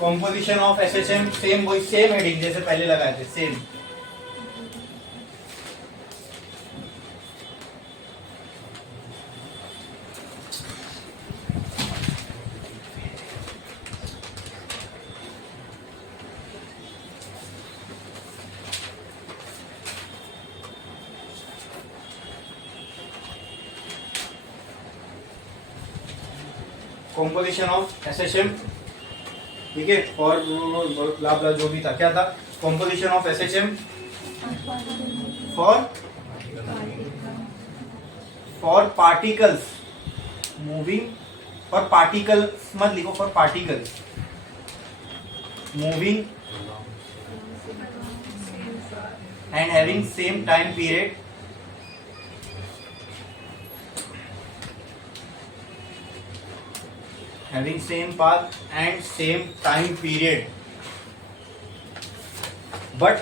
Composition of SHM same वही same heading जैसे पहले लगाए थे सेम। कॉम्पोजिशन ऑफ एसएचएम, ठीक है, और ब्ला ब्ला जो भी था, क्या था? Composition of SHM for particles moving, for particles मत लिखो, for particles moving and having same time period having same path and same time period, but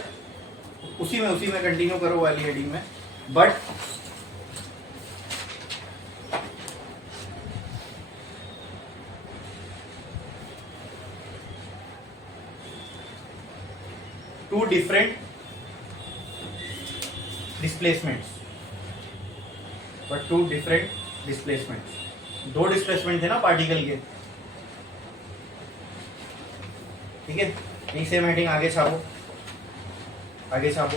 उसी में कंटिन्यू करो वाली हेडिंग में, but two different displacements, but two different displacements, दो displacement थे ना पार्टिकल के, ठीक है। एक सेम हेडिंग आगे छापो, आगे छापो।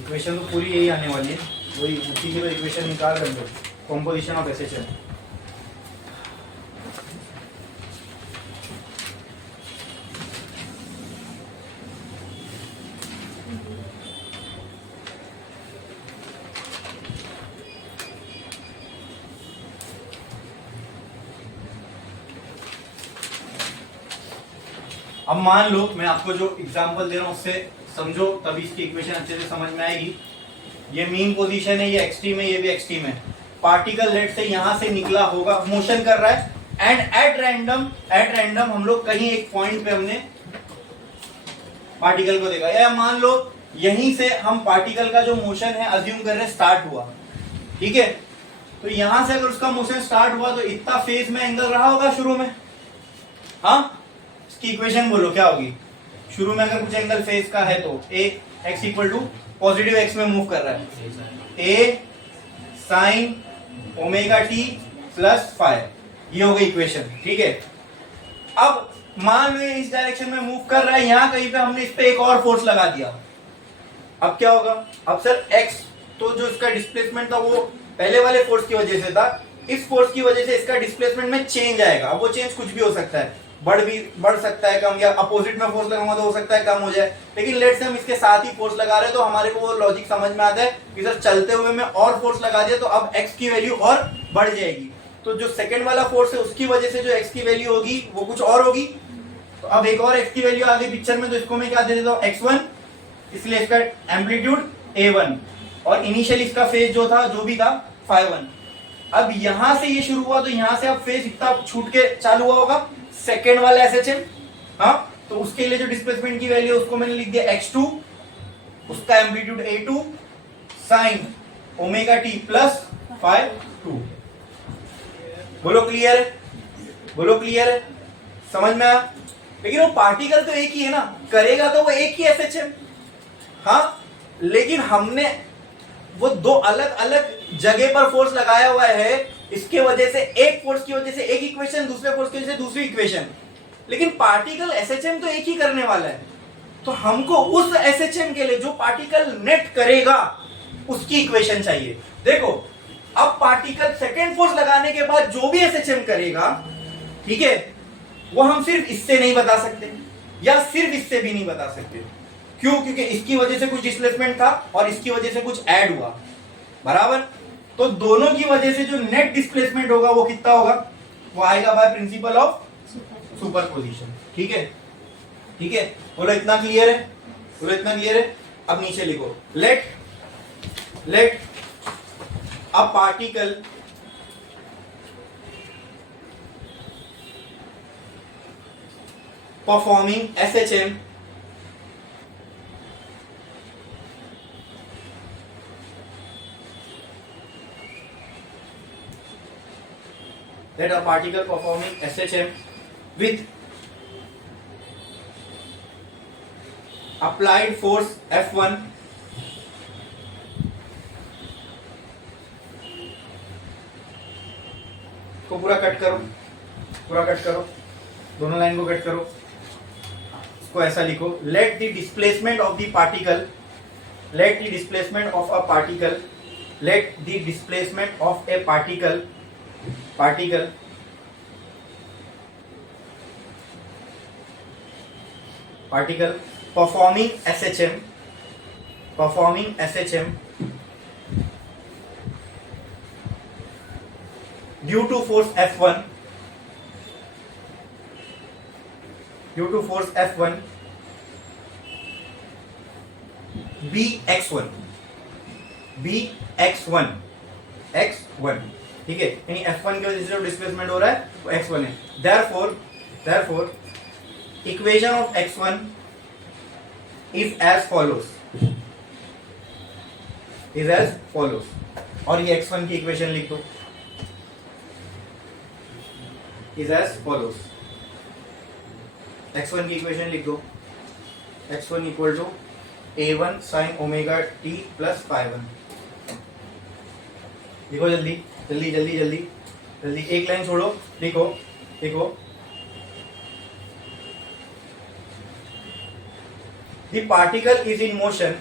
इक्वेशन तो पूरी यही आने वाली है, वही उसी की तो इक्वेशन निकाल रहे हैं। कॉम्पोजिशन ऑफ एसएचएम, अब मान लो मैं आपको जो एग्जांपल दे रहा हूं उससे समझो, तभी इसकी इक्वेशन अच्छे से समझ में आएगी। ये मीन पोजीशन है, ये एक्सट्रीम है, ये भी एक्सट्रीम है। पार्टिकल लेट से यहां से निकला होगा, मोशन कर रहा है, एंड एट रैंडम हम लोग कहीं एक पॉइंट पे हमने पार्टिकल को देखा, या मान लो यहीं से हम पार्टिकल का जो मोशन है अज्यूम कर रहे हैं स्टार्ट हुआ, ठीक है। तो यहां से अगर उसका मोशन स्टार्ट हुआ तो इतना फेज में एंगल रहा होगा शुरू में, हाँ। इसकी इक्वेशन बोलो क्या होगी? शुरू में अगर कुछ एंगल फेज का है तो A X equal to positive X में मूव कर रहा है, A sine omega T plus five, ये हो गई इक्वेशन, ठीक है। अब मान लो इस डायरेक्शन में मूव कर रहा है, यहां कहीं पे हमने इस पे एक और फोर्स लगा दिया, अब क्या होगा? अब सर एक्स तो जो इसका डिस्प्लेसमेंट था वो पहले वाले फोर्स की वजह से था, इस फोर्स की वजह से इसका डिस्प्लेसमेंट में चेंज आएगा। अब वो चेंज कुछ भी हो सकता है, बढ़ सकता है, कम, या अपोजिट में फोर्स लगाऊंगा तो हो सकता है कम हो जाए, लेकिन लेट्स से हम इसके साथ ही फोर्स लगा रहे हैं तो हमारे को वो लॉजिक समझ में आता है कि सर चलते हुए में और फोर्स लगा दिया तो अब x की वैल्यू और बढ़ जाएगी। तो जो सेकंड वाला फोर्स है उसकी वजह से जो x की वैल्यू होगी वो कुछ और होगी, तो अब एक और x की वैल्यू आ गई पिक्चर में, तो इसको मैं क्या दे देता हूँ x1, इसलिए इसका एम्पलीट्यूड a1 और इनिशियल इसका फेज जो था जो भी था phi1। अब यहां से ये शुरू हुआ तो यहां से अब फेज इतना छूट के चालू हुआ होगा सेकेंड वाला एसएचएम, हाँ। तो उसके लिए जो डिस्प्लेसमेंट की वैल्यू उसको मैंने लिख दिया x2, उसका amplitude a2 sine omega T plus five 2। बोलो क्लियर है? बोलो क्लियर है? समझ में आया? लेकिन वो पार्टिकल तो एक ही है ना, करेगा तो वो एक ही एसएचएम, हाँ। लेकिन हमने वो दो अलग अलग जगह पर फोर्स लगाया हुआ है, इसके वजह से एक फोर्स की वजह से एक इक्वेशन, दूसरे फोर्स की वजह से दूसरी इक्वेशन, लेकिन पार्टिकल एसएचएम तो एक ही करने वाला है। तो हमको उस एसएचएम के लिए जो पार्टिकल नेट करेगा उसकी इक्वेशन चाहिए। देखो अब पार्टिकल सेकेंड फोर्स लगाने के बाद जो भी एसएचएम करेगा, ठीक है, वो हम सिर्फ इससे नहीं बता सकते या सिर्फ इससे भी नहीं बता सकते। क्यों? क्योंकि इसकी वजह से कुछ डिस्प्लेसमेंट था और इसकी वजह से कुछ ऐड हुआ, बराबर। तो दोनों की वजह से जो नेट डिस्प्लेसमेंट होगा वो कितना होगा? वो आएगा बाय प्रिंसिपल ऑफ सुपरपोजिशन, ठीक है, ठीक है। बोलो इतना क्लियर है? बोलो इतना क्लियर है? अब नीचे लिखो, let a particle performing SHM that a particle performing SHM with applied force F1 को पूरा कट करो, दोनों लाइन को कट करो, इसको ऐसा लिखो, let the displacement of the particle performing SHM due to force F1 Bx1 x1, ठीक है, यानी F1 की वजह से जो डिस्प्लेसमेंट हो रहा है वो x1 है. Therefore equation of x1 is as follows, और ये x1 की इक्वेशन लिख दो, is as follows. x1 की इक्वेशन लिख दो, x1 equal to a1 sin omega t plus phi1. लिखो जल्दी, एक लाइन छोड़ो, लिखो. The particle is in motion.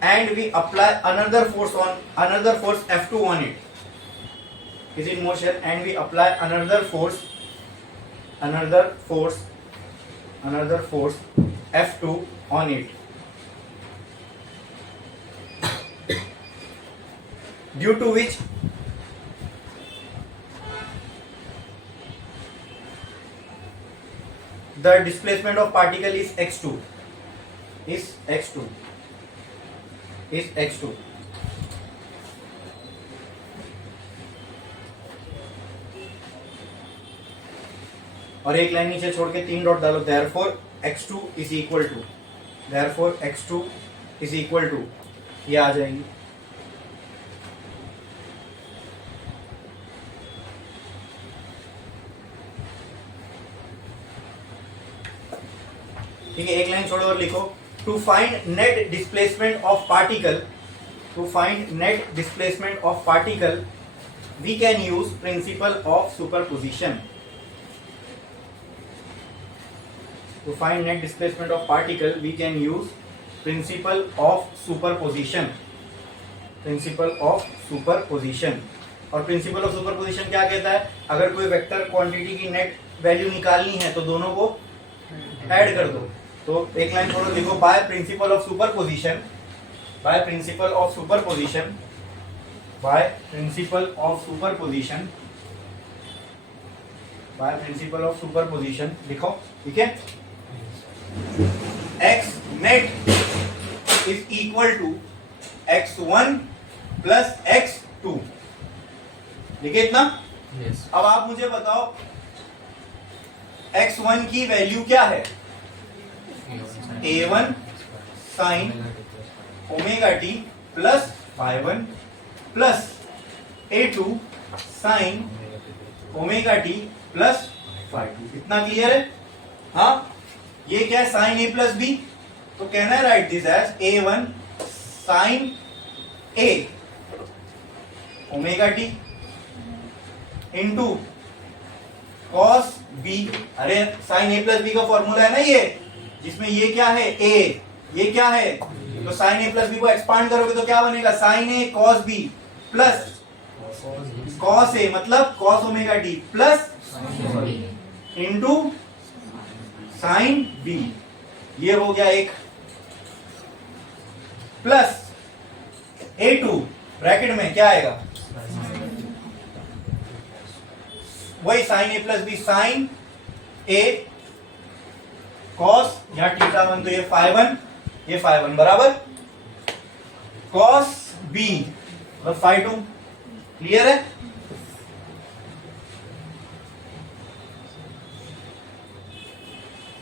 And we apply another force F2 on it. Is in motion and we apply another force F2 on it. Due to which the displacement of particle is x2. और एक line नीचे छोड़ के 3 dot डालो. therefore x2 is equal to ये आ जाएगी. ठीक है, एक लाइन छोड़ो और लिखो, to find net displacement of particle we can use principle of superposition. To find net displacement of particle, we can use principle of superposition. और प्रिंसिपल ऑफ सुपरपोजिशन क्या कहता है? अगर कोई वेक्टर क्वांटिटी की नेट वैल्यू निकालनी है तो दोनों को ऐड कर दो. तो एक लाइन छोड़ो, लिखो बाय प्रिंसिपल ऑफ सुपरपोजिशन लिखो. ठीक है, x net is equal to x1 plus x2. ठीक है इतना? Yes. अब आप मुझे बताओ x1 की वैल्यू क्या है? a1 sin omega t plus phi1 plus a2 sin omega t plus phi2. इतना क्लियर है? हाँ, ये क्या है? Sine a plus b. तो कहना है write this as a1 sine a omega t into cos b. अरे साइन a प्लस बी का फॉर्मूला है ना ये, जिसमें ये क्या है? a, ये क्या है? तो साइन a प्लस बी को एक्सपांड करोगे तो क्या बनेगा? Sine a cos b plus cos a मतलब cos omega t plus into sine b. ये हो गया एक, प्लस a2 ब्रैकेट में क्या आएगा? वही sine a plus b, sine a cos, यहां थीटा 1 तो ये फाई 1 बराबर कॉस b और फाई 2. क्लियर है?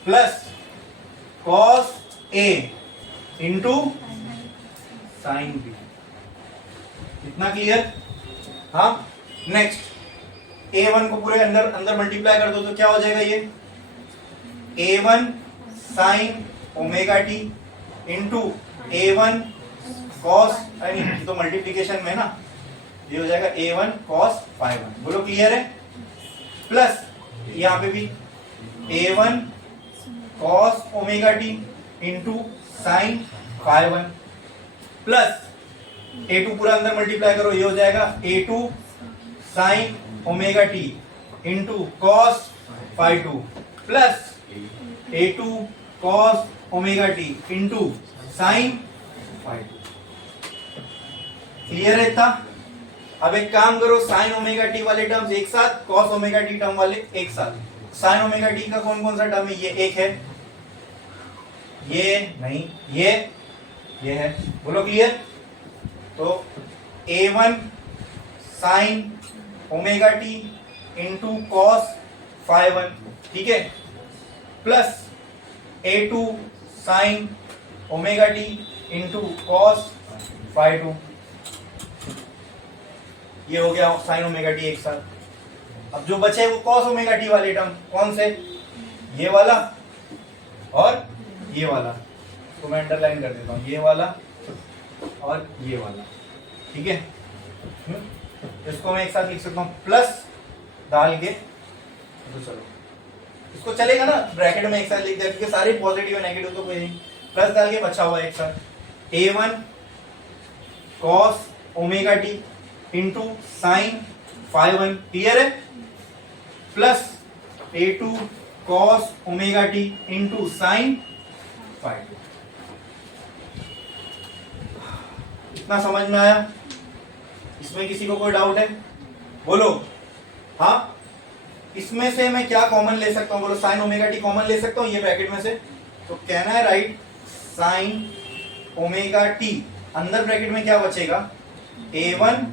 Plus cos a into sine b. इतना क्लियर? हाँ। नेक्स्ट A1 को पूरे अंदर अंदर मल्टीप्लाई कर दो तो क्या हो जाएगा ये A1 sine omega T into A1 cos, यानी तो मल्टीप्लीकेशन में ना, ये हो जाएगा A1 कॉस फाई 1। बोलो क्लियर है? प्लस यहाँ पे भी A1 cos omega T into sine phi 1 plus A2 पूरा अंदर मल्टीप्लाई करो, ये हो जाएगा A2 sine omega T into cos phi 2 plus A2 cos omega T into sine phi 2। Clear है इतना? अब एक काम करो, साइन ओमेगा टी वाले टर्म्स एक साथ, कॉस ओमेगा टी टर्म वाले एक साथ। साइन ओमेगा टी का कौन कौन सा टर्म है? ये एक है, ये नहीं, ये है। बोलो क्लियर? तो A1 sine omega T into cos phi 1, ठीक है, plus A2 sine omega T into cos phi 2। ये हो गया साइन ओमेगा टी एक साथ। अब जो बचे वो कॉस ओमेगा टी वाले टर्म, कौन से? ये वाला और ये वाला, तो मैं अंडरलाइन कर देता हूं, ये वाला और ये वाला, ठीक है। इसको मैं एक साथ लिख सकता हूं प्लस डाल के, तो चलो इसको चलेगा ना, ब्रैकेट में एक साथ लिख दिया क्योंकि सारे पॉजिटिव है, नेगेटिव तो कोई नहीं। प्लस डाल के बचा हुआ एक साथ A1 cos omega T into sine phi 1, clear है, plus A2 cos omega T into sine phi 2। इतना समझ में आया? इसमें किसी को कोई डाउट है? बोलो। हाँ, इसमें से मैं क्या कॉमन ले सकता हूं? बोलो, साइन ओमेगा टी कॉमन ले सकता हूं ये ब्रैकेट में से, तो कहना है राइट साइन ओमेगा टी, अंदर ब्रैकेट में क्या बचेगा? A1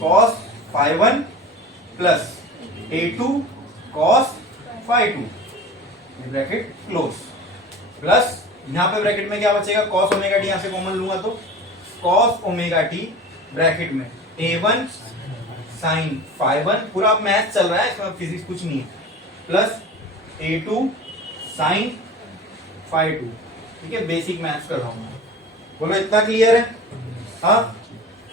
cos phi 1 plus A2 cos phi 2, bracket close, plus यहां पे ब्रैकेट में क्या बचेगा? कॉस ओमेगा टी, यहां से कॉमन लूंगा तो कॉस ओमेगा टी ब्रैकेट में A1 साइन फाई 1, पूरा मैथ चल रहा है, इसमें फिजिक्स कुछ नहीं है, प्लस A2 साइन फाई 2, ठीक है, बेसिक मैथ्स कर रहा हूं मैं। बोलो इतना क्लियर है? हाँ।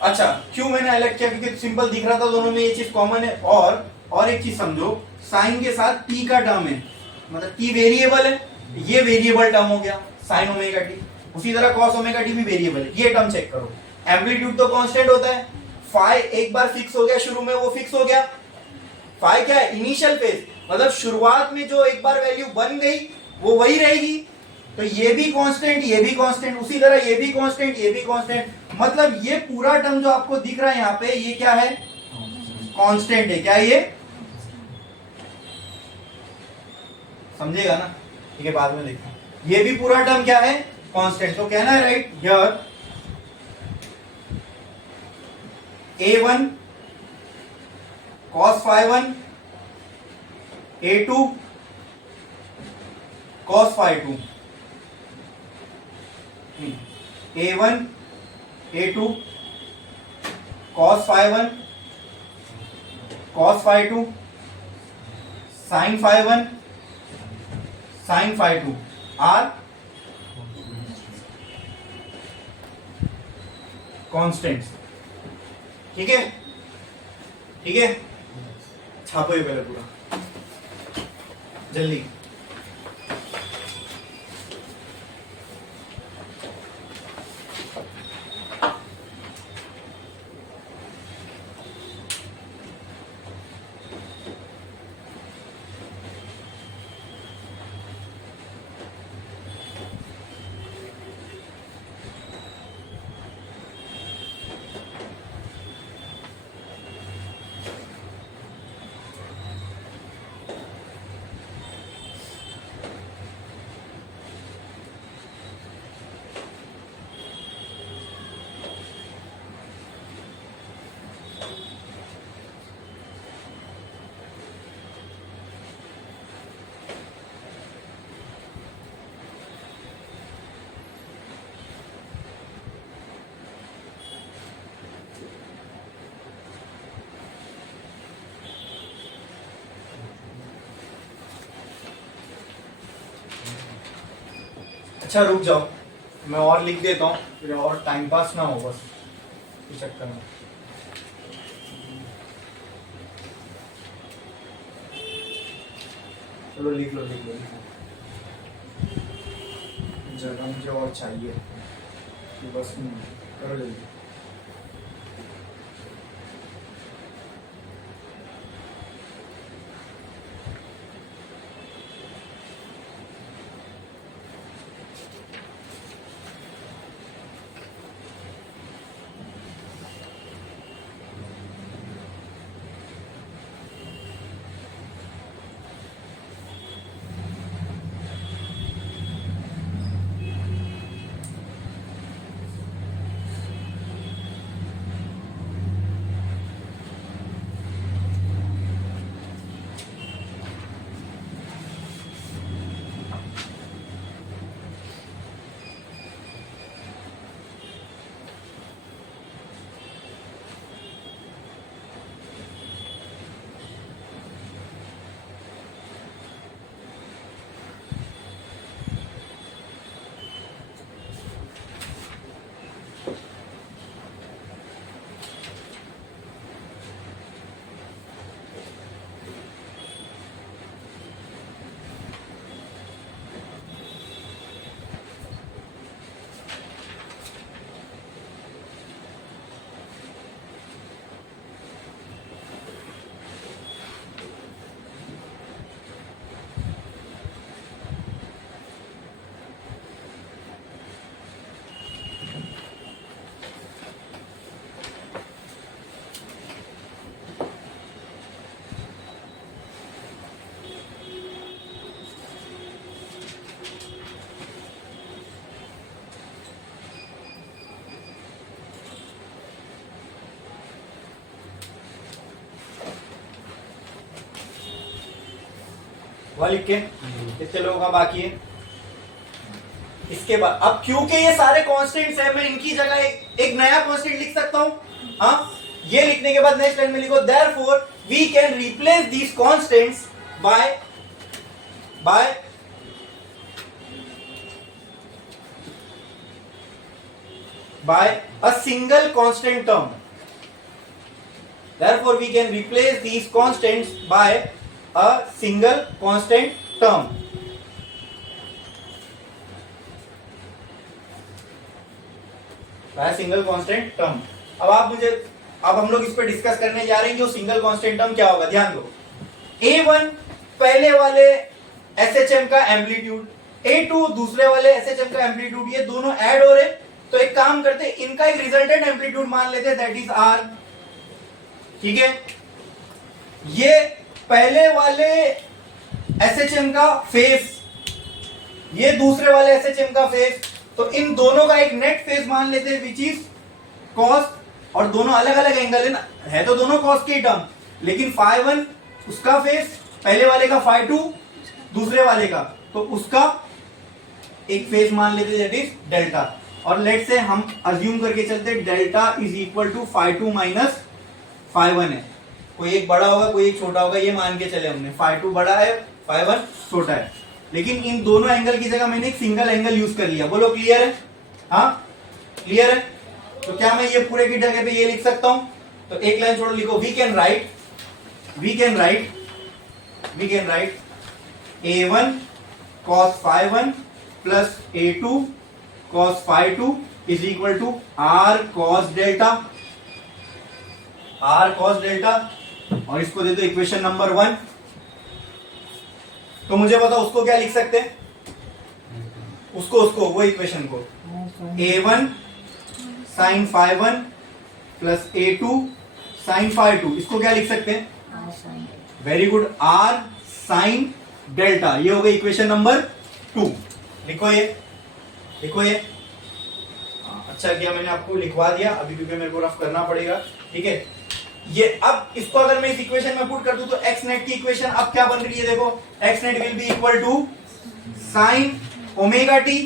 अच्छा, क्यों मैंने अलग किया? क्योंकि सिंपल दिख रहा था दोनों में ये चीज कॉमन है। और एक चीज समझो, साइन के साथ t का टर्म है, मतलब t वेरिएबल है, ये वेरिएबल टर्म हो गया साइन ओमेगा टी, उसी तरह कॉस ओमेगा टी भी वेरिएबल है। ये टर्म चेक करो, एम्पलीट्यूड तो कांस्टेंट होता है, फाई एक बार फिक्स हो गया शुरू में, वो फिक्स हो गया। फाई क्या है? इनिशियल फेज, मतलब शुरुआत में जो एक बार वैल्यू बन गई वो वही रहेगी। तो ये भी कांस्टेंट, ये भी कांस्टेंट, उसी तरह ये भी कांस्टेंट, ये भी कांस्टेंट, मतलब ये पूरा टर्म जो आपको दिख रहा है यहाँ पे, ये क्या है? कांस्टेंट है। क्या ये? समझेगा ना? ठीक है, बाद में देखते हैं। ये भी पूरा टर्म क्या है? कांस्टेंट। तो कहना है right here A1 cos phi 1, A2 cos phi 2, A1 A2 cos phi 1 cos phi 2 sin phi 1 sin phi 2 are constants। ठीक है, ठीक है, छापो ये पहले पूरा जल्दी। अच्छा रुक जाओ, मैं और लिख देता हूँ, फिर और टाइम पास ना हो बस इस चक्कर में। चलो लिख लो लिख लो लिख लो, जगह मुझे और चाहिए, बस करो जल्दी। वह लिख के कितने लोगों का बाकी है। इसके बाद अब क्योंकि ये सारे कांस्टेंट्स है, मैं इनकी जगह एक नया कांस्टेंट लिख सकता हूं। हाँ, ये लिखने के बाद नेक्स्ट लाइन में लिखो therefore we can replace these constants by a single constant term. Therefore, we can replace these constants by a single constant term. By a single constant term. अब हम लोग इस पर डिस्कस करने जा रहे हैं कि वो सिंगल कांस्टेंट टर्म क्या होगा। ध्यान दो, A1 पहले वाले SHM का एम्पलीट्यूड, A2 दूसरे वाले SHM का एम्पलीट्यूड, ये दोनों ऐड हो रहे, तो एक काम करते, इनका एक रिजल्टेंट एम्पलीट्यूड मान लेते, दैट इज R। ठीक है, ये पहले वाले SHM का फेस, ये दूसरे वाले SHM का फेस, तो इन दोनों का एक नेट फेस मान लेते हैं विच इज कॉस, और दोनों अलग अलग एंगल है ना, है तो दोनों कॉस के टर्म, लेकिन φ1 उसका फेस पहले वाले का, φ2 दूसरे वाले का, तो उसका एक फेस मान लेते दैट इज डेल्टा। और लेट से हम अज्यूम करके चलते delta is equal to φ2 minus φ1 है, कोई एक बड़ा होगा कोई एक छोटा होगा, ये मान के चले हमने, φ2 बड़ा है φ1 छोटा है, लेकिन इन दोनों एंगल की जगह मैंने एक सिंगल एंगल यूज कर लिया। बोलो क्लियर है? हाँ क्लियर है? तो क्या मैं ये पूरे की जगह पे ये लिख सकता हूं? तो एक लाइन छोड़ो, लिखो we can write A1 cos φ1 plus A2 cos φ2 is equal to R cos delta, और इसको दे दो इक्वेशन नंबर 1। तो मुझे बताओ उसको क्या लिख सकते हैं? उसको वो इक्वेशन को A1 sin φ1 plus A2 sin φ2, इसको क्या लिख सकते हैं? Very good, R sin delta, ये हो गई इक्वेशन नंबर 2। लिखो ये अच्छा किया मैंने आपको लिखवा दिया अभी, क्योंकि मेरे को रफ करना पड़ेगा। ठीक है, ये अब इसको अगर मैं इस इक्वेशन में पुट कर दूं तो एक्स नेट की इक्वेशन अब क्या बन रही है? देखो, x net will be equal to sine omega T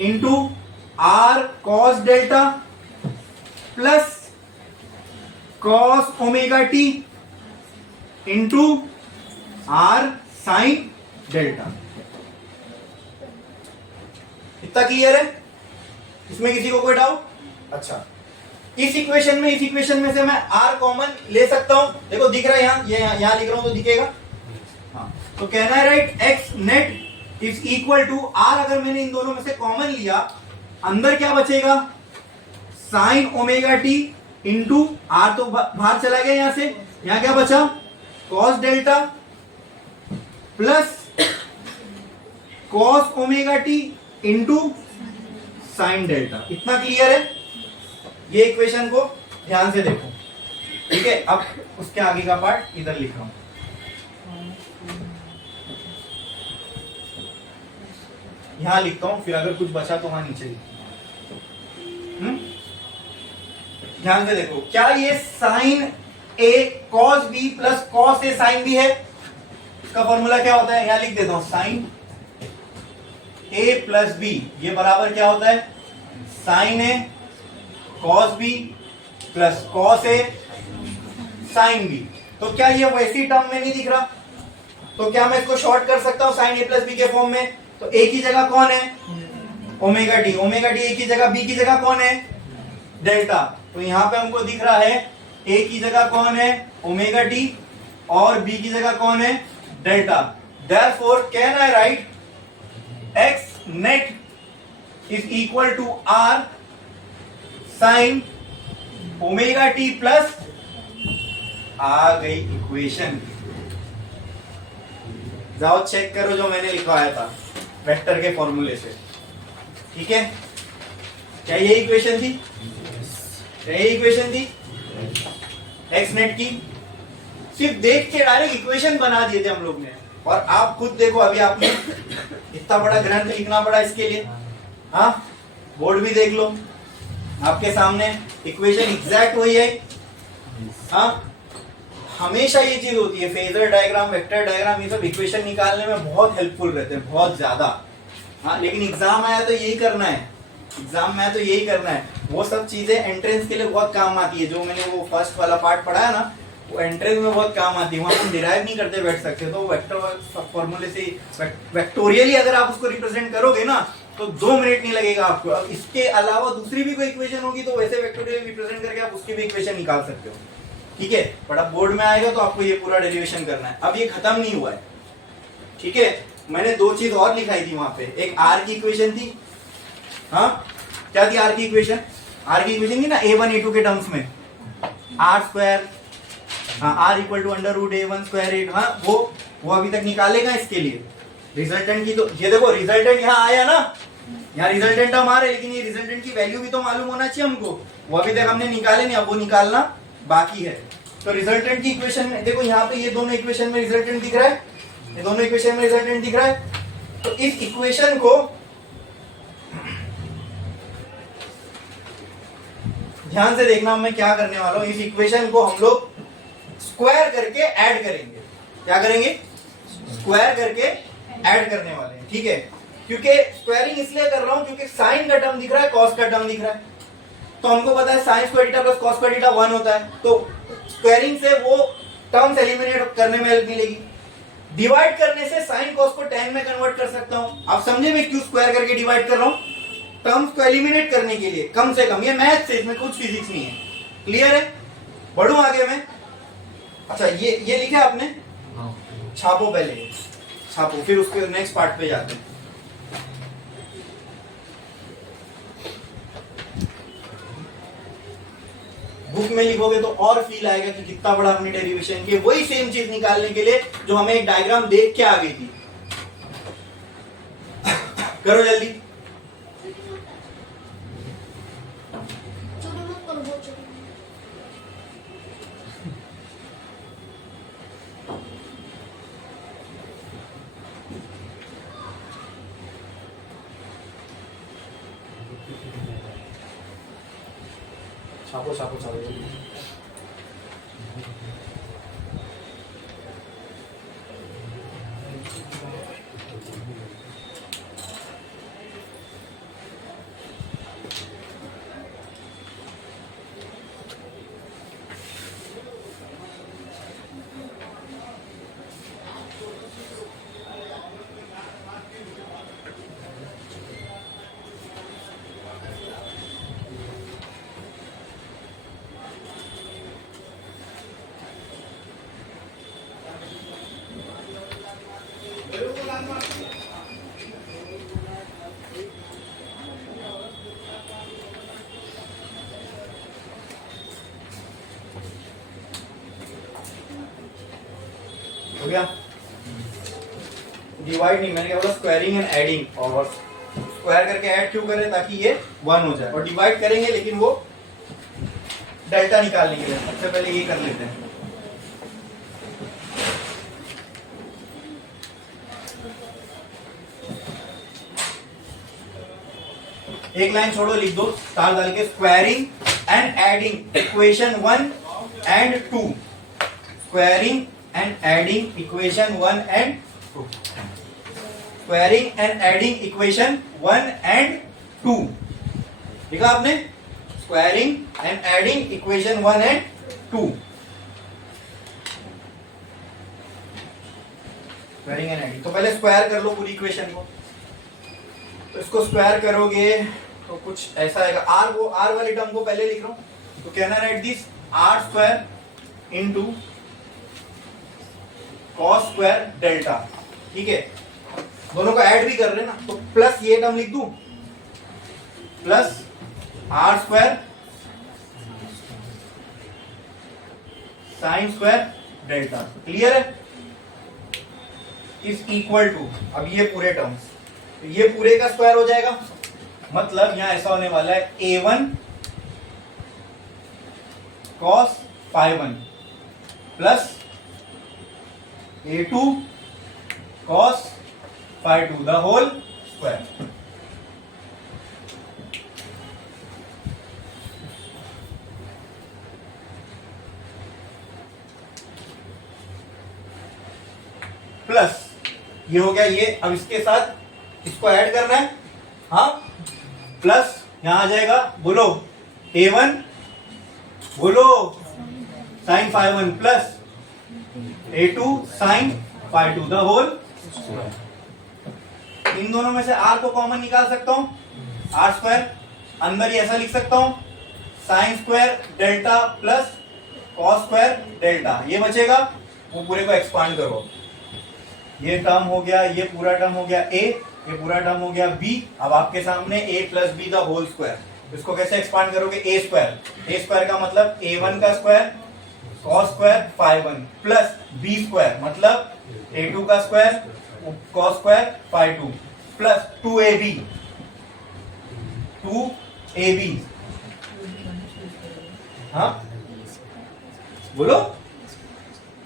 into r cos delta plus cos omega T into r sine delta. इतना क्लियर है? इसमें किसी को कोई डाउट? अच्छा, इस इक्वेशन में से मैं r कॉमन ले सकता हूं, देखो दिख रहा है यहाँ, ये यहाँ लिख रहा हूं तो दिखेगा। हाँ, तो कहना है write x net is equal to r, अगर मैंने इन दोनों में से कॉमन लिया, अंदर क्या बचेगा? Sign omega T into r, तो बाहर चला गया यहां से, यहां क्या बचा? Cos delta plus cos omega T into sign delta. इतना क्लियर है? ये इक्वेशन को ध्यान से देखो, ठीक है? अब उसके आगे का पार्ट इधर लिख रहा हूं। यहां लिखता हूं, फिर अगर कुछ बचा तो वहां नीचे लिखूंगा। ध्यान से देखो, क्या ये साइन ए कॉस बी प्लस कॉस ए साइन बी है? इसका फॉर्मूला क्या होता है? यहां लिख देता हूं, साइन ए प्लस बी ये बराबर क्या होता है? साइन ए कॉस बी प्लस कॉस ए साइन बी। तो क्या ये वैसी टर्म में नहीं दिख रहा? तो क्या मैं इसको शॉर्ट कर सकता हूं साइन ए प्लस बी के फॉर्म में? तो ए की जगह कौन है? Omega T. Omega T A की जगह, बी की जगह कौन है? डेल्टा। तो यहां पे हमको दिख रहा है ए की जगह कौन है? ओमेगा टी, और बी की जगह कौन है? Delta. Therefore can I write x net is equal to r sine omega T plus, आ गई इक्वेशन। जाओ चेक करो जो मैंने लिखवाया था वेक्टर के फॉर्मूले से, ठीक है? क्या ये इक्वेशन थी? क्या ये इक्वेशन थी x नेट की? सिर्फ देख के डायरेक्ट इक्वेशन बना दिए थे हम लोग ने। और आप खुद देखो, अभी आपने इतना बड़ा ग्रंथ लिखना पड़ा इसके लिए। हाँ, बोर्ड भी देख लो, आपके सामने इक्वेशन एग्जैक्ट वही है। हाँ, हमेशा ये चीज होती है, फेजर डायग्राम, वेक्टर डायग्राम, ये सब इक्वेशन निकालने में बहुत हेल्पफुल रहते हैं, बहुत ज्यादा। हाँ, लेकिन एग्जाम आया तो यही करना है, एग्जाम में आया तो यही करना है। वो सब चीजें एंट्रेंस के लिए बहुत काम आती है। जो मैंने वो फर्स्ट वाला पार्ट पढ़ा है ना, वो एंट्रेंस में बहुत काम आती है। वहां हम डिराइव नहीं करते बैठ सकते, तो वेक्टर फॉर्मूले से वेक्टोरियली अगर आप उसको रिप्रेजेंट करोगे ना, तो 2 मिनट नहीं लगेगा आपको। अब इसके अलावा दूसरी भी कोई इक्वेशन होगी तो वैसे वेक्टोरियल रिप्रेजेंट करके आप उसकी भी इक्वेशन निकाल सकते हो, ठीक है? बट अब बोर्ड में आएगा तो आपको ये पूरा डेरिवेशन करना है। अब ये खत्म नहीं हुआ है, ठीक है? मैंने 2 चीज और लिखाई थी वहां पे। एक आर की इक्वेशन थी। हाँ, क्या थी आर की इक्वेशन? आर की इक्वेशन थी ना a1 a2 के टर्म्स में, आर स्क्वायर, हाँ, r equal to under root a1 square 8। हाँ, वो अभी तक निकालेगा इसके लिए रिजल्टेंट की। तो ये देखो रिजल्टेंट यहाँ आया ना, यहाँ रिजल्टेंट हम आ रहे, लेकिन ये रिजल्टेंट की वैल्यू भी तो मालूम होना चाहिए हमको। वो अभी तक हमने निकाले नहीं, अब वो निकालना बाकी है। तो रिजल्टेंट की इक्वेशन में देखो, यहाँ पे ये दोनों इक्वेशन में रिजल्टेंट दिख रहा है, ये दोनों इक्वेशन में रिजल्टेंट दिख रहा है। तो इस इक्वेशन को ध्यान से देखना, मैं क्या करने वाला हूं। इस इक्वेशन को हम लोग स्क्वायर करके ऐड करेंगे। क्या करेंगे? स्क्वायर करके ऐड करने वाले हैं, ठीक है? क्योंकि स्क्वायरिंग इसलिए कर रहा हूं क्योंकि साइन का टर्म दिख रहा है, कॉस का टर्म दिख रहा है। तो हमको पता है sine square theta plus cos square theta 1 होता है। तो स्क्वायरिंग से वो टर्म्स एलिमिनेट करने में हेल्प मिलेगी। डिवाइड करने से साइन कॉस को tan में कन्वर्ट कर सकता हूं। आप समझे मैं क्यों स्क्वायर करके डिवाइड कर रहा हूं? टर्म्स को एलिमिनेट करने के लिए, कम से कम। ये मैथ से, इसमें कुछ फिजिक्स नहीं है। क्लियर है? बढ़ू आगे में? अच्छा, ये लिखा आपने? छापो, पहले छापो, फिर उसके नेक्स्ट पार्ट पे जाते हैं। बुक में लिखोगे तो और फील आएगा कि कितना बड़ा हमने डेरिवेशन किया। वही सेम चीज निकालने के लिए जो हमें एक डायग्राम देख के आ गई थी। करो जल्दी। छापो छापो छापो जल्दी। हो गया। डिवाइड नहीं, मैंने क्या बोला, स्क्वायरिंग एंड एडिंग, और स्क्वायर करके ऐड क्यों करें, ताकि ये 1 हो जाए, और डिवाइड करेंगे लेकिन वो डेल्टा निकालने के लिए सबसे पहले ये कर लेते हैं। एक लाइन छोड़ो, लिख दो स्टार डाल के, squaring and adding equation 1 and 2, squaring and adding equation 1 and 2, squaring and adding equation 1 and 2, लिखा आपने, squaring and adding equation 1 and 2, squaring and adding. तो पहले स्क्वायर कर लो पूरी इक्वेशन को, तो इसको स्क्वायर करोगे तो कुछ ऐसा आएगा, आर वाली टर्म को पहले लिख रहा हूं, तो कहना write this r square into cos square delta, ठीक है, दोनों को ऐड भी कर रहे हैं ना, तो प्लस ये टर्म लिख दूं, plus r square sine square delta, clear है, इज इक्वल टू, अब ये पूरे टर्म्स, तो ये पूरे का स्क्वायर हो जाएगा, मतलब यहां ऐसा होने वाला है a1 cos phi 1 plus a2 cos phi 2 the whole square. Plus ये हो गया ये, अब इसके साथ इसको ऐड करना है, हाँ, प्लस यहां आ जाएगा, बोलो a1, बोलो sine phi 1 plus a2 sine phi 2 the whole square. इन दोनों में से r को कॉमन निकाल सकता हूं, r स्क्वायर, अंदर ही ऐसा लिख सकता हूं, sign square delta plus cos square delta, ये बचेगा, वो पूरे को एक्सपांड करो, ये टर्म हो गया, ये पूरा टर्म हो गया a, ये पूरा टर्म हो गया b, अब आपके सामने a plus B the whole square, इसको कैसे एक्सपांड करोगे, a स्क्वायर का मतलब a1 का square cos square phi 1 plus b square मतलब a2 का square cos square phi 2 plus 2ab, हाँ बोलो,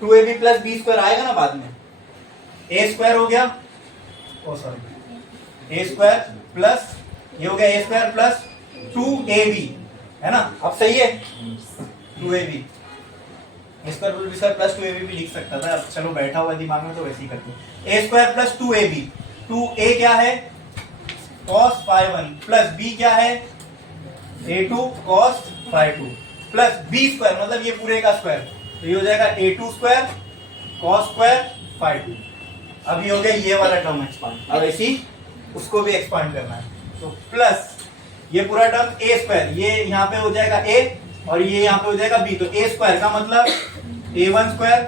2ab प्लस b स्क्वायर आएगा ना बाद में, a स्क्वायर हो गया, ओ सॉरी, a स्क्वायर प्लस ये हो गया a स्क्वायर प्लस 2ab, है ना, अब सही है, 2ab स्क्वायर प्लस 2ab भी लिख सकता था, अब चलो बैठा हुआ दिमाग में तो वैसे ही करते हैं, a square plus 2ab, 2a क्या है cos phi 1 प्लस b क्या है a2 cos phi 2 plus b square मतलब ये पूरे का स्क्वायर, तो ये हो जाएगा a2 square cos square phi 2। अब ये हो गया ये वाला टर्म एक्सपांड, अब ऐसी उसको भी एक्सपांड करना है, तो प्लस ये पूरा टर्म a स्क्वायर, ये यहाँ पे हो जाएगा a और ये यहाँ पे हो जाएगा b, तो a स्क्वायर का मतलब a1 square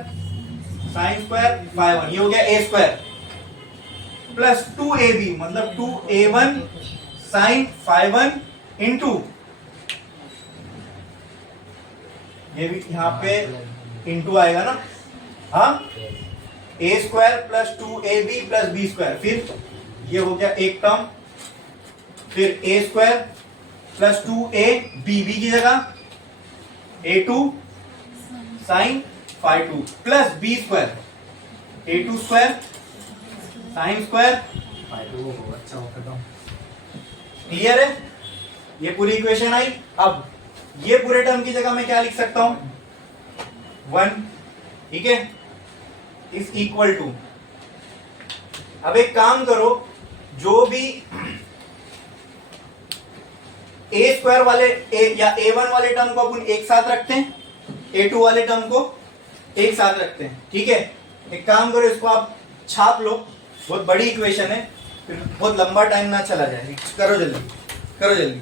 sine square phi 1, ये हो गया a स्क्वायर प्लस 2ab मतलब 2a1 साइन phi 1 इंटू ये भी यहाँ पे इंटू आएगा ना, हाँ, a square plus 2ab plus b square, फिर ये हो गया एक टर्म, फिर a स्क्वायर प्लस 2ab की जगह a2 sine phi 2 plus b square a2 square sine square phi 2, अच्छा होगा, क्लियर है, ये पूरी इक्वेशन आई। अब ये पूरे टर्म की जगह मैं क्या लिख सकता हूं, 1, ठीक है, इज इक्वल टू, अब एक काम करो, जो भी a स्क्वायर वाले या a1 वाले टर्म को अपन एक साथ रखते हैं, a2 वाले टर्म को एक साथ रखते हैं, ठीक है, एक काम करो, इसको आप छाप लो, बहुत बड़ी इक्वेशन है, फिर बहुत लंबा टाइम ना चला जाए, करो जल्दी, करो जल्दी।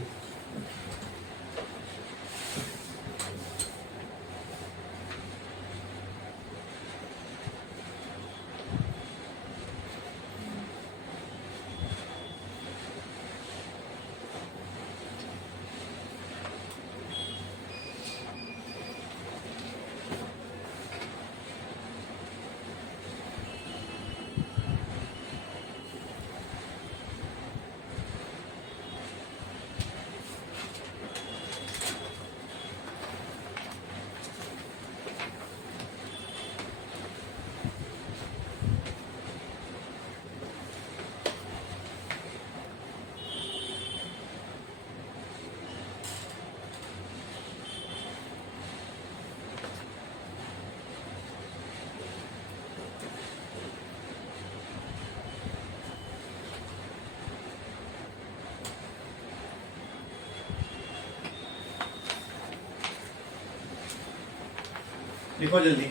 लिखो जल्दी।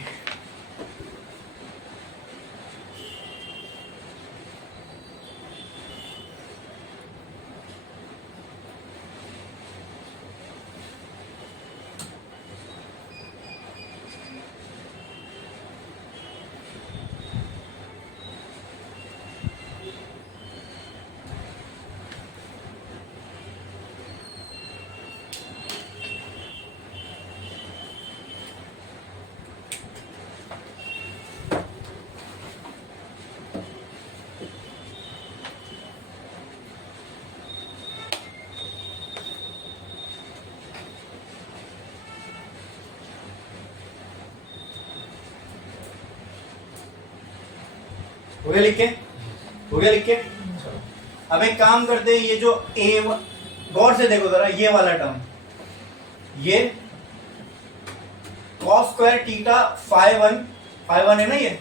हो गया लिख के? हो गया लिख के? अब एक काम करते हैं, ये जो ए, गौर से देखो जरा, ये वाला टर्म, ये cos square theta phi one है ना ये,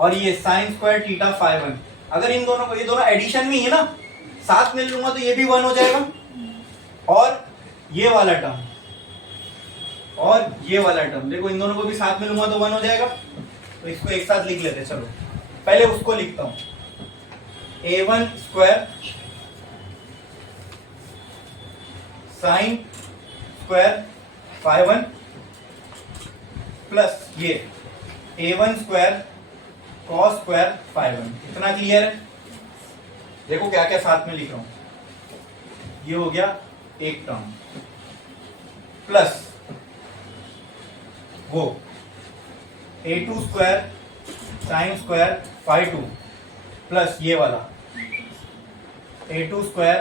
और ये sin square theta phi one, अगर इन दोनों को, ये दोनों एडिशन में ही है ना, साथ में लूंगा तो ये भी 1 हो जाएगा, और ये वाला टर्म और ये वाला टर्म, देखो इन दोनों को भी साथ में लूंगा तो 1 हो जाएगा। तो इसको एक साथ लिख लेते हैं। चलो पहले उसको लिखता हूं, a1 square sine square phi one plus ये a1 square cos square phi one. इतना क्लियर है? देखो क्या क्या साथ में लिख रहा हूं। ये हो गया एक टर्म, प्लस वो a2 square sine square phi two plus ये वाला a2 square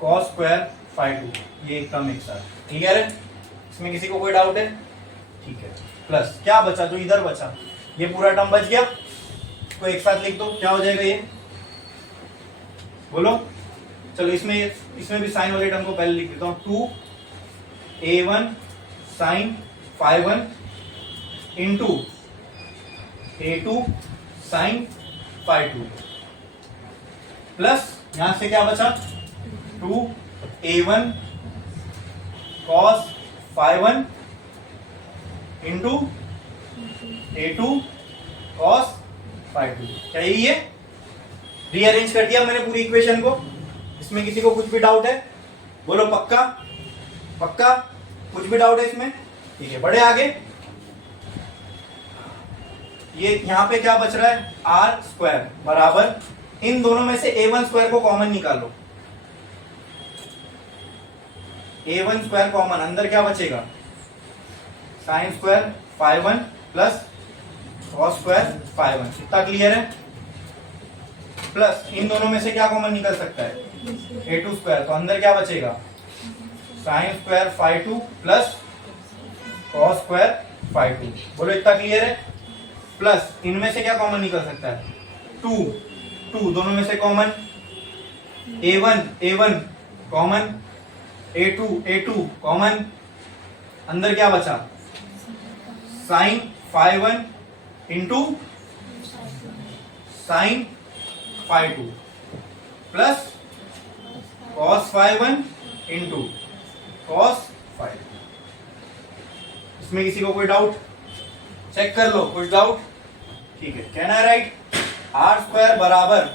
cos square phi two, ये एक टर्म एक साथ। क्लियर है? इसमें किसी को कोई डाउट है? ठीक है। प्लस क्या बचा, जो इधर बचा, ये पूरा टर्म बच गया, इसको एक साथ लिख दो। क्या हो जाएगा ये, बोलो? चलो इसमें भी साइन वाले टर्म को पहले लिख देता हूं। 2a1 sine phi one into a2 sine phi two plus यहां से क्या बचा, 2a1 cos phi one into a2 cos phi two. क्या यही है? रीअरेंज कर दिया मैंने पूरी इक्वेशन को। इसमें किसी को कुछ भी डाउट है? बोलो पक्का? पक्का? कुछ भी डाउट है इसमें? ठीक है, बढ़े आगे। ये यहां पे क्या बच रहा है, आर स्क्वायर बराबर, इन दोनों में से a1 स्क्वायर को कॉमन निकालो। a1 स्क्वायर कॉमन, अंदर क्या बचेगा, sine square phi one plus cos square phi one. इतना क्लियर है? प्लस इन दोनों में से क्या कॉमन निकल सकता है, a2 स्क्वायर, तो अंदर क्या बचेगा, sine square phi two plus cos square phi two. बोलो इतना क्लियर है? प्लस इनमें से क्या कॉमन निकल सकता है, 2 दोनों में से common, a1 common, a2 common, अंदर क्या बचा, sine phi one into sine phi two plus cos phi one into cos phi two. इसमें किसी को कोई डाउट? चेक कर लो, कुछ डाउट? ठीक है, कहना है राइट। आर स्क्वायर बराबर,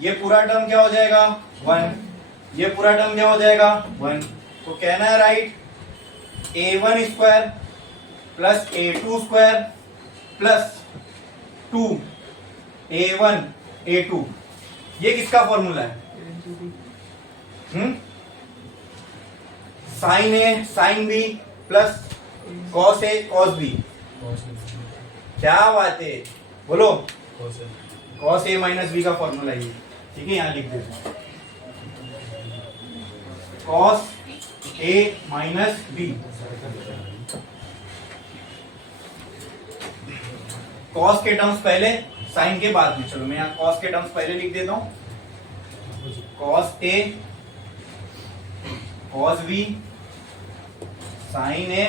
ये पूरा टर्म क्या हो जाएगा, 1, ये पूरा टर्म क्या हो जाएगा, 1। तो कहना है right, a1 square plus a2 square plus 2a1 a2, ये किसका फॉर्मूला है, साइन ए साइन बी प्लस कॉस ए कॉस बी। क्या बात है, बोलो? कॉस ए माइनस बी का फॉर्मूला ये, ठीक है, यहां लिख देते हैं, cos A minus B. Cos के टर्म्स पहले, साइन के बाद में। चलो मैं यहां कॉस के टर्म्स पहले लिख देता हूं, cos A cos B sign A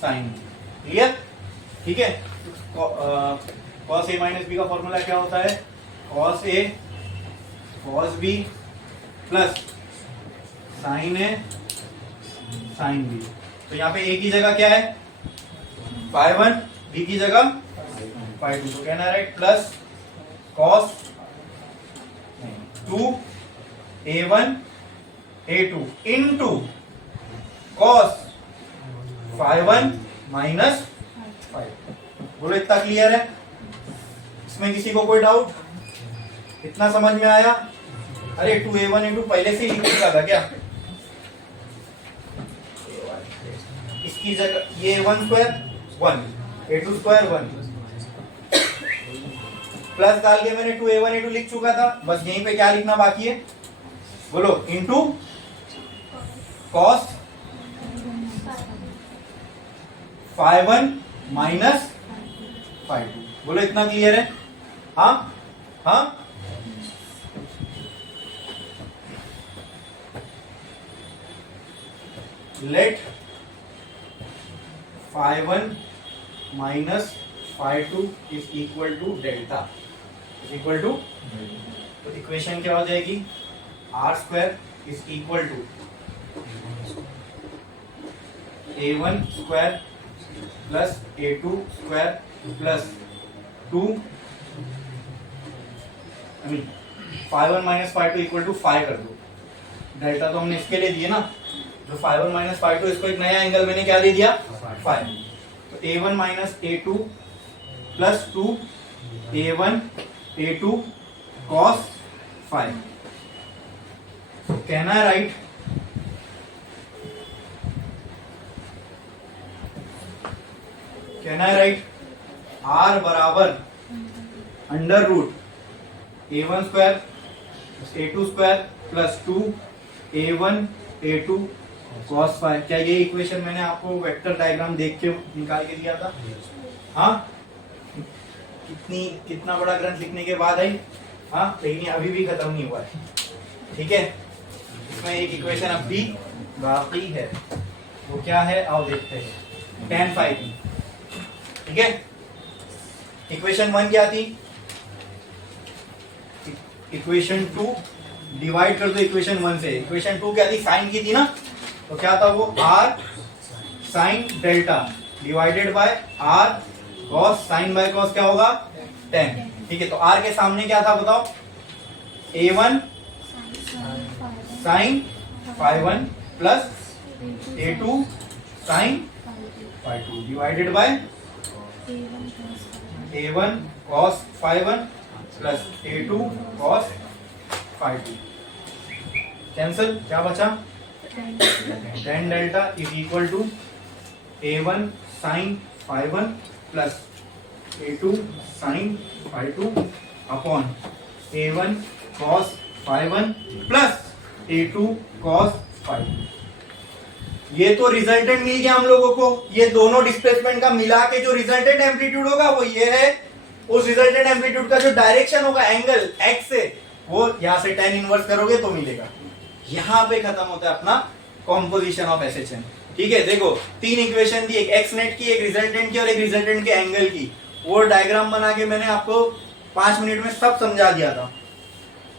sine B. Clear? ठीक है। कॉस ए माइनस बी का फॉर्मूला क्या होता है, cos A cos B plus sign A sine B. तो यहाँ पे ए की जगह क्या है, फाइव वन, बी की जगह फाइव टू, तो कहना राइट प्लस कॉस टू ए वन ए two into cos five one minus five. बोलो इतना क्लियर है? इसमें किसी को कोई डाउट? इतना समझ में आया? अरे टू ए वन ए टू पहले से ही लिख चुका था क्या? इसकी जगह ये वन स्क्वायर वन, ए टू स्क्वायर वन, प्लस डाल के मैंने टू ए वन ए टू लिख चुका था। बस यहीं पे क्या लिखना बाकी है? बोलो into cos five one minus phi two. बोलो इतना क्लियर है? हाँ हाँ, let phi one minus phi two is equal to delta, is equal to, तो इक्वेशन क्या हो जाएगी? R square is equal to A one square plus A two square plus two, I mean phi one minus phi two equal to phi कर दो। Delta तो हमने इसके लिए दिए ना, जो phi one minus phi two, इसको एक नया एंगल मैंने क्या दे दिया? फाइव। तो A one minus A two plus two A one A two cos five. कहना है राइट, कहना है राइट, आर बराबर under root A one square A two square plus two A one A two cos five. क्या ये equation मैंने आपको vector diagram देख के निकाल के दिया था? हाँ, कितना बड़ा ग्रंथ लिखने के बाद आई। हाँ, लेकिन ये अभी भी खत्म नहीं हुआ है, ठीक है? इसमें एक इक्वेशन अब भी बाकी है, वो क्या है आओ देखते हैं। tan फाइव, ठीक है? इक्वेशन वन क्या थी? इक्वेशन टू डिवाइड कर दो इक्वेशन वन से। इक्वेशन टू क्या थी? साइन की थी ना, तो क्या था वो? R sine delta divided by r cos sine by cos क्या होगा? tan, ठीक है? तो आर के सामने क्या था बताओ? A one sine five one plus A two sine five two divided by A one cos five one plus A two cos five two. Cancel, क्या बचा? tan delta is equal to A one sine five one plus A two sine five two upon A one cos five one plus A two cos five. ये तो resultant मिल गया हम लोगों को। ये दोनों डिस्प्लेसमेंट का मिला के जो रिजल्टेंट एम्पलीट्यूड होगा वो ये है। उस रिजल्टेंट एम्पलीट्यूड का जो डायरेक्शन होगा एंगल एक्स से, वो यहां से tan इनवर्स करोगे तो मिलेगा। यहां पे खत्म होता है अपना कॉम्पोजिशन ऑफ एसएचएन, ठीक है? देखो तीन इक्वेशन दी, एक एक्स नेट की, एक रिजल्टेंट की और एक रिजल्टेंट के एंगल की। वो डायग्राम बना के मैंने आपको 5 मिनट में सब समझा दिया था।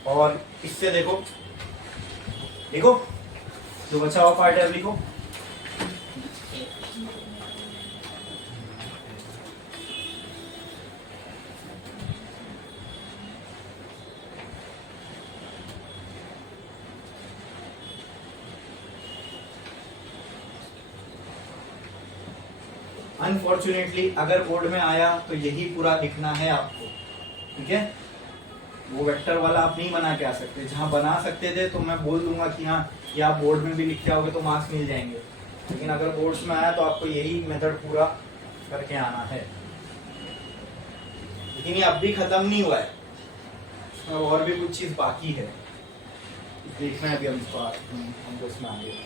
और इससे देखो, देखो जो बचा हुआ पार्ट है अब लिखो। अनफॉर्चुनेटली अगर बोर्ड में आया तो यही पूरा लिखना है आपको, ठीक है? वो वेक्टर वाला आप नहीं बना के आ सकते। जहां बना सकते थे तो मैं बोल दूंगा कि हाँ ये आप बोर्ड में भी लिख के आओगे तो मार्क्स मिल जाएंगे, लेकिन अगर बोर्ड्स में आया तो आपको यही मेथड पूरा करके आना है। लेकिन ये अब भी खत्म नहीं हुआ है, इसमें और भी कुछ चीज बाकी है, देखना है अभी हमको इसमें आगे।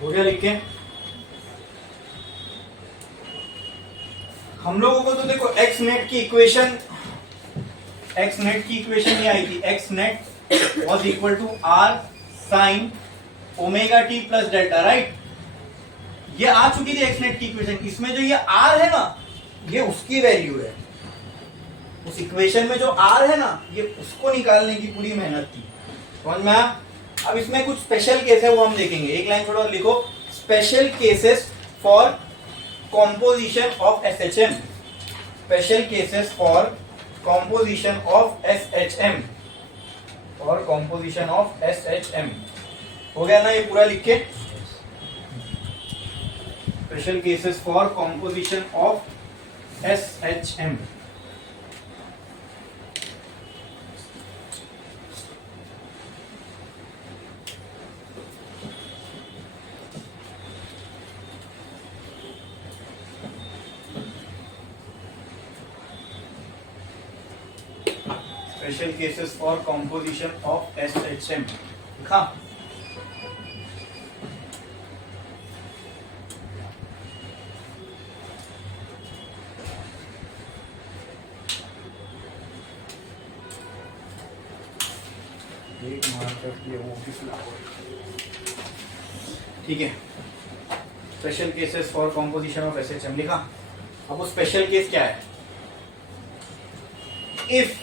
हो गया लिख के? हम लोगों को तो देखो एक्स नेट की इक्वेशन ये आई थी, x net was equal to r sine omega T plus delta, right? ये आ चुकी थी एक्स नेट की इक्वेशन। इसमें जो ये आर है ना, ये उसकी वैल्यू है। उस इक्वेशन में जो आर है ना, ये उसको निकालने की पूरी मेहनत थी। समझ में आया? अब इसमें कुछ स्पेशल केस है, वो हम देखेंगे। एक लाइन थोड़ा लिखो, special cases for composition of SHM. Special cases for composition of SHM, और कॉम्पोजिशन ऑफ एसएचएम। हो गया ना ये पूरा लिख के? Special cases for composition of SHM. Special cases for composition of SHM. लिखा? एक मार्कर के वो ऑफिस लाओ। ठीक है, special cases for composition of SHM लिखा। अब वो स्पेशल केस क्या है? If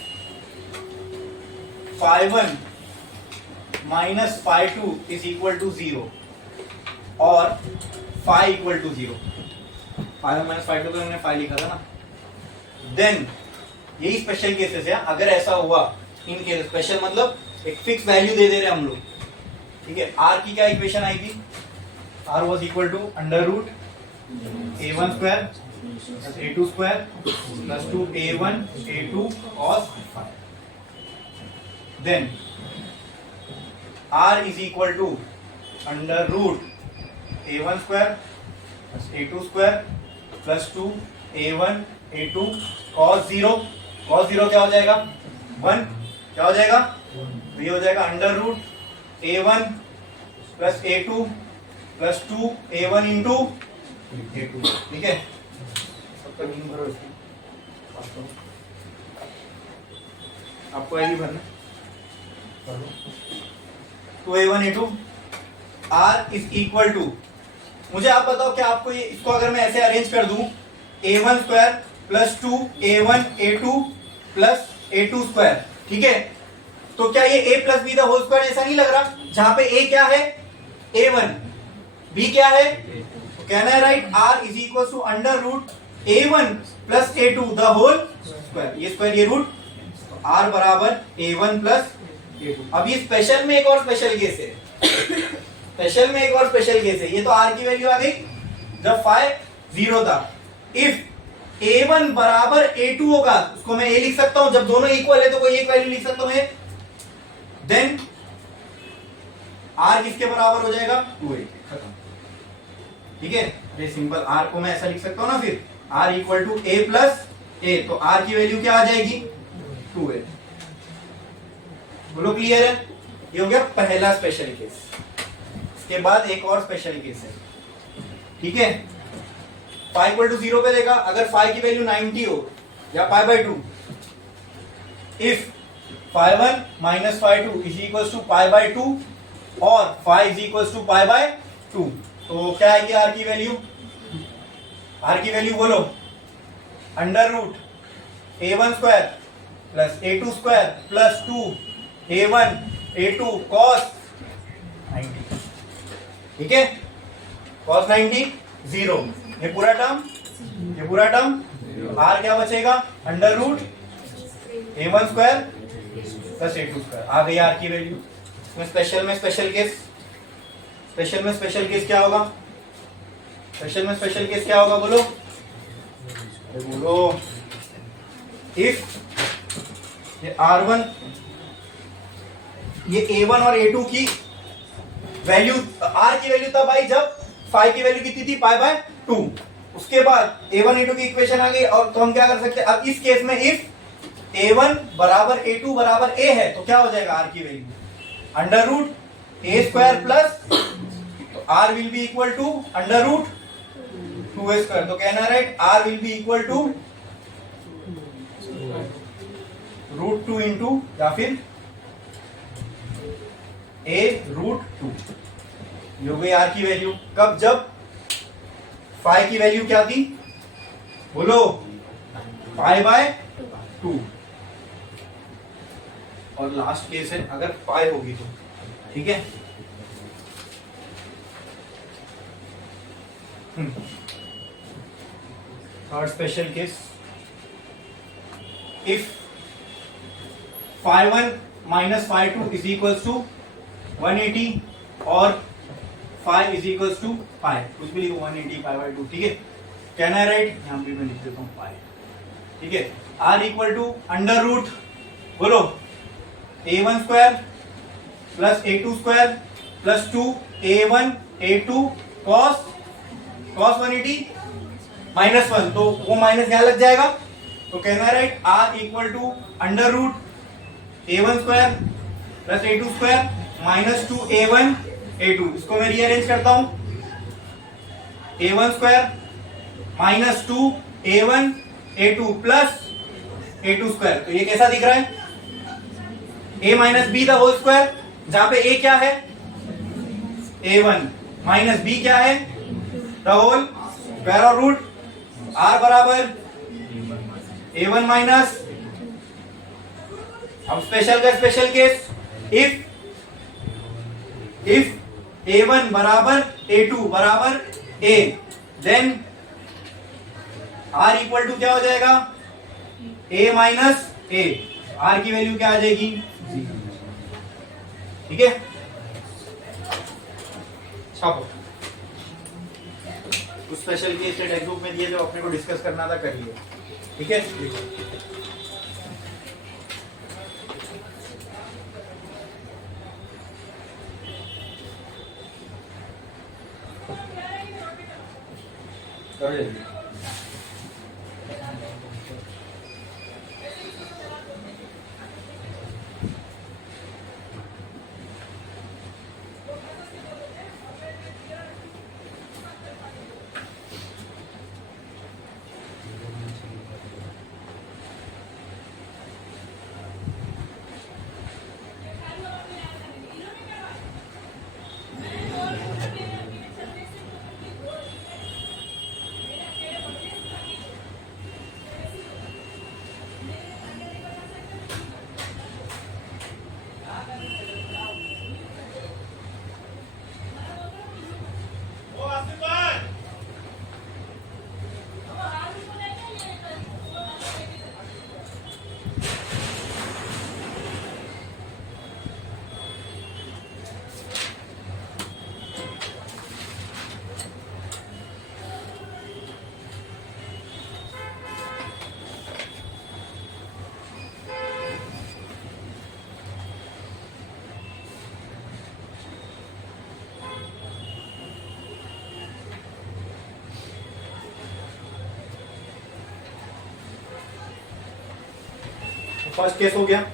phi1 minus phi2 is equal to 0 और phi equal to 0, phi1 minus phi2 तो हमने phi लिखा था ना, देन यही स्पेशल केसेस है। अगर ऐसा हुआ, इन केस स्पेशल मतलब एक फिक्स वैल्यू दे रहे हम लोग, ठीक है? r की क्या इक्वेशन आई थी? r was equal to under root a1 square a2 square plus 2a1 a2 cos phi। Then r is equal to under root a1 square plus a2 square plus 2 a1 a2 cos 0। cos 0 क्या हो जाएगा? 1। क्या हो जाएगा? तो ये हो जाएगा under root a1 plus a2 plus 2 a1 into a2। ठीक है, सबका मीनिंग भरो इसकी, आपको आएगी भरना। 2a1 a2 r is equal to, मुझे आप बताओ क्या आपको ये, इसको अगर मैं ऐसे अरेंज कर दूं, a1 square plus 2 a1 a2 plus a2 square, ठीक है? तो क्या ये a plus B the whole square ऐसा नहीं लग रहा? जहां पे a क्या है? a1, b क्या है? तो कहना है right, r is equal to under root a1 plus a2 the whole square. ये स्क्वायर, ये रूट, तो r बराबर a1 प्लस a2। अब ये स्पेशल में एक और स्पेशल केस है, स्पेशल में एक और स्पेशल केस है। ये तो r की वैल्यू आ गई जब phi 0 था। इफ A1 बराबर A2 होगा, उसको मैं A लिख सकता हूं, जब दोनों इक्वल है तो कोई एक वैल्यू लिख सकता हूं A, देन R किसके बराबर हो जाएगा 2A, खत्म। ठीक है, ये सिंपल R को मैं ऐसा लिख सकता हूं ना, फिर R equal to A plus A, तो R की वैल्यू क्या आ जाएगी 2A। बोलो क्लियर है? ये हो गया पहला स्पेशल केस। इसके बाद एक और स्पेशल केस है, ठीक है। फाइव इक्वल टू 0 पे देखा, अगर फाइव की वैल्यू 90 हो या pi by 2, if five 1 minus five 2 is equal to pi by 2 और five is equal to pi by 2, तो क्या आएगी आर की वैल्यू? आर की वैल्यू बोलो, under root A1 square plus A2 square plus 2A1 A2 cos 90, ठीक है। cos 90 0, ये पूरा टर्म, ये पूरा टर्म, आर क्या बचेगा? Under root A1 square plus A2 square, आ गई आर की वैल्यू। इसमें स्पेशल में स्पेशल केस, स्पेशल में स्पेशल केस क्या होगा? स्पेशल में स्पेशल केस क्या होगा बोलो? बोलो, इफ ये R1, ये A1 और A2 की वैल्यू, R की वैल्यू तब आई जब फाइव की वैल्यू कितनी थी? पाई बाय 2। उसके बाद A1 A2 की इक्वेशन आ गई, और तो हम क्या कर सकते हैं अब इस केस में? इफ A1 बराबर A2 बराबर A है, तो क्या हो जाएगा R की value? Under root A square plus, तो R will be equal to under root 2A square, तो कहना right R will be equal to root 2 into या फिर A रूट 2, ये हो गई R की वैल्यू। कब? जब फाइव की वैल्यू क्या थी बोलो? पाई बाय 2। और लास्ट केस है अगर पाई होगी तो, ठीक है। Third special case, if five 1 minus five 2 is equal to 180 और 5 इज इक्वल टू पाई, कुछ भी लिखो 180 पाई बाय 2, ठीक है। कहना है राइट, यहां भी मैं लिख देता हूं पाई, ठीक है। R equal to under root बोलो A1 square plus A2 square plus 2A1 A2 cos 180 minus 1, तो वो माइनस यहां लग जाएगा, तो कहना है right R equal to under root A1 square plus A2 square minus 2A1 A2, इसको मैं रीअरेंज करता हूं, A1 square minus 2A1 A2 plus A2 square, तो ये कैसा दिख रहा है? A minus B the whole square, जहां पे A क्या है? A1 माइनस B क्या है? द होल स्क्वायर, और रूट R बराबर A1 माइनस, अब स्पेशल का स्पेशल केस, इफ A1 बराबर A2 बराबर A, then R equal to क्या हो जाएगा? A माइनस A, R की वैल्यू क्या आ जाएगी? ठीक है, छापो। कुछ स्पेशल केस टेक्स्ट बुक में दिए जो अपने को डिस्कस करना था, करिए, ठीक है। करो जल्दी। फर्स्ट केस हो गया।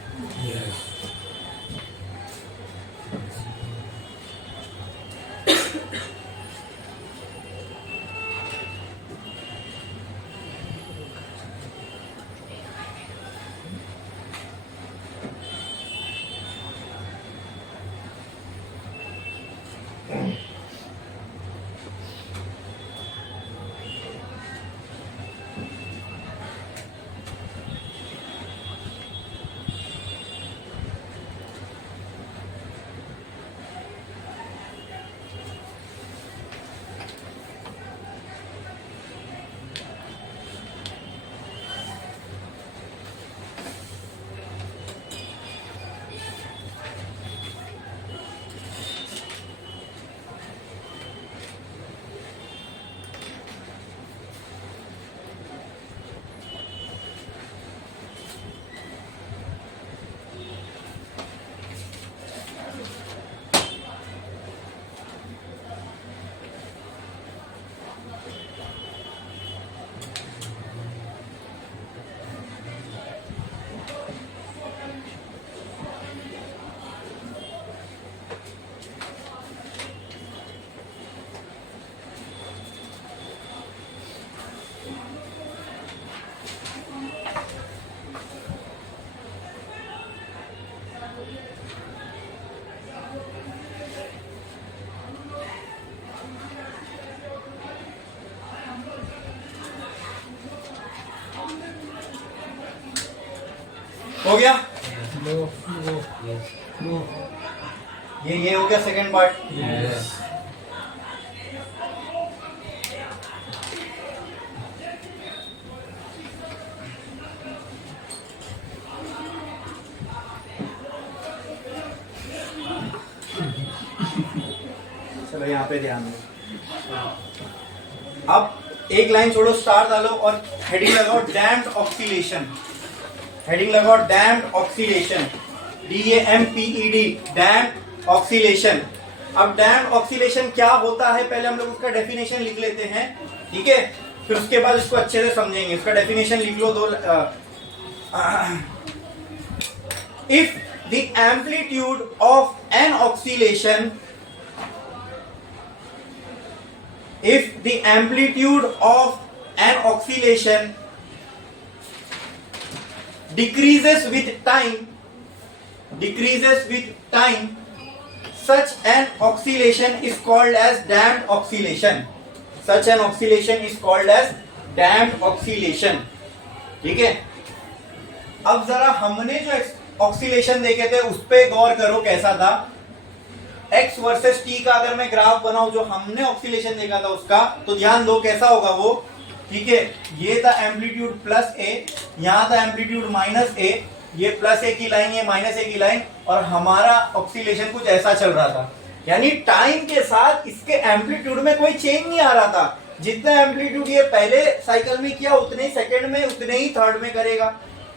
हो गया ये हो गया सेकंड पार्ट। चलो यहाँ पे ध्यान दो। अब एक लाइन छोड़ो, स्टार डालो और हेडिंग लगाओ डैम्प्ड ऑक्सीलेशन। हेडिंग लगाओ damped oscillation, DAMPED, damped oscillation. अब डैम्प्ड ऑक्सीलेशन क्या होता है, पहले हम लोग उसका डेफिनेशन लिख लेते हैं, ठीक है, फिर उसके बाद इसको अच्छे से समझेंगे। इसका डेफिनेशन लिख लो दो। If the amplitude of an oscillation, if the amplitude of an oscillation decreases with time, such an oscillation is called as damped oscillation. Such an oscillation is called as damped oscillation. ठीक है, अब जरा हमने जो oscillation देखे थे उस पे गौर करो कैसा था। एक्स वर्सेस टी का अगर मैं ग्राफ बनाऊं जो हमने ऑक्सीलेशन देखा था उसका, तो ध्यान दो कैसा होगा वो, ठीक है। ये था एम्पलीट्यूड प्लस ए, यहाँ था एम्पलीट्यूड माइनस ए, ये प्लस ए की लाइन, ये माइनस ए की लाइन, और हमारा ऑक्सीलेशन कुछ ऐसा चल रहा था। यानी टाइम के साथ इसके एम्पलीट्यूड में कोई चेंज नहीं आ रहा था। जितना एम्पलीट्यूड ये पहले साइकिल में किया उतने ही सेकंड में, उतने ही थर्ड में करेगा।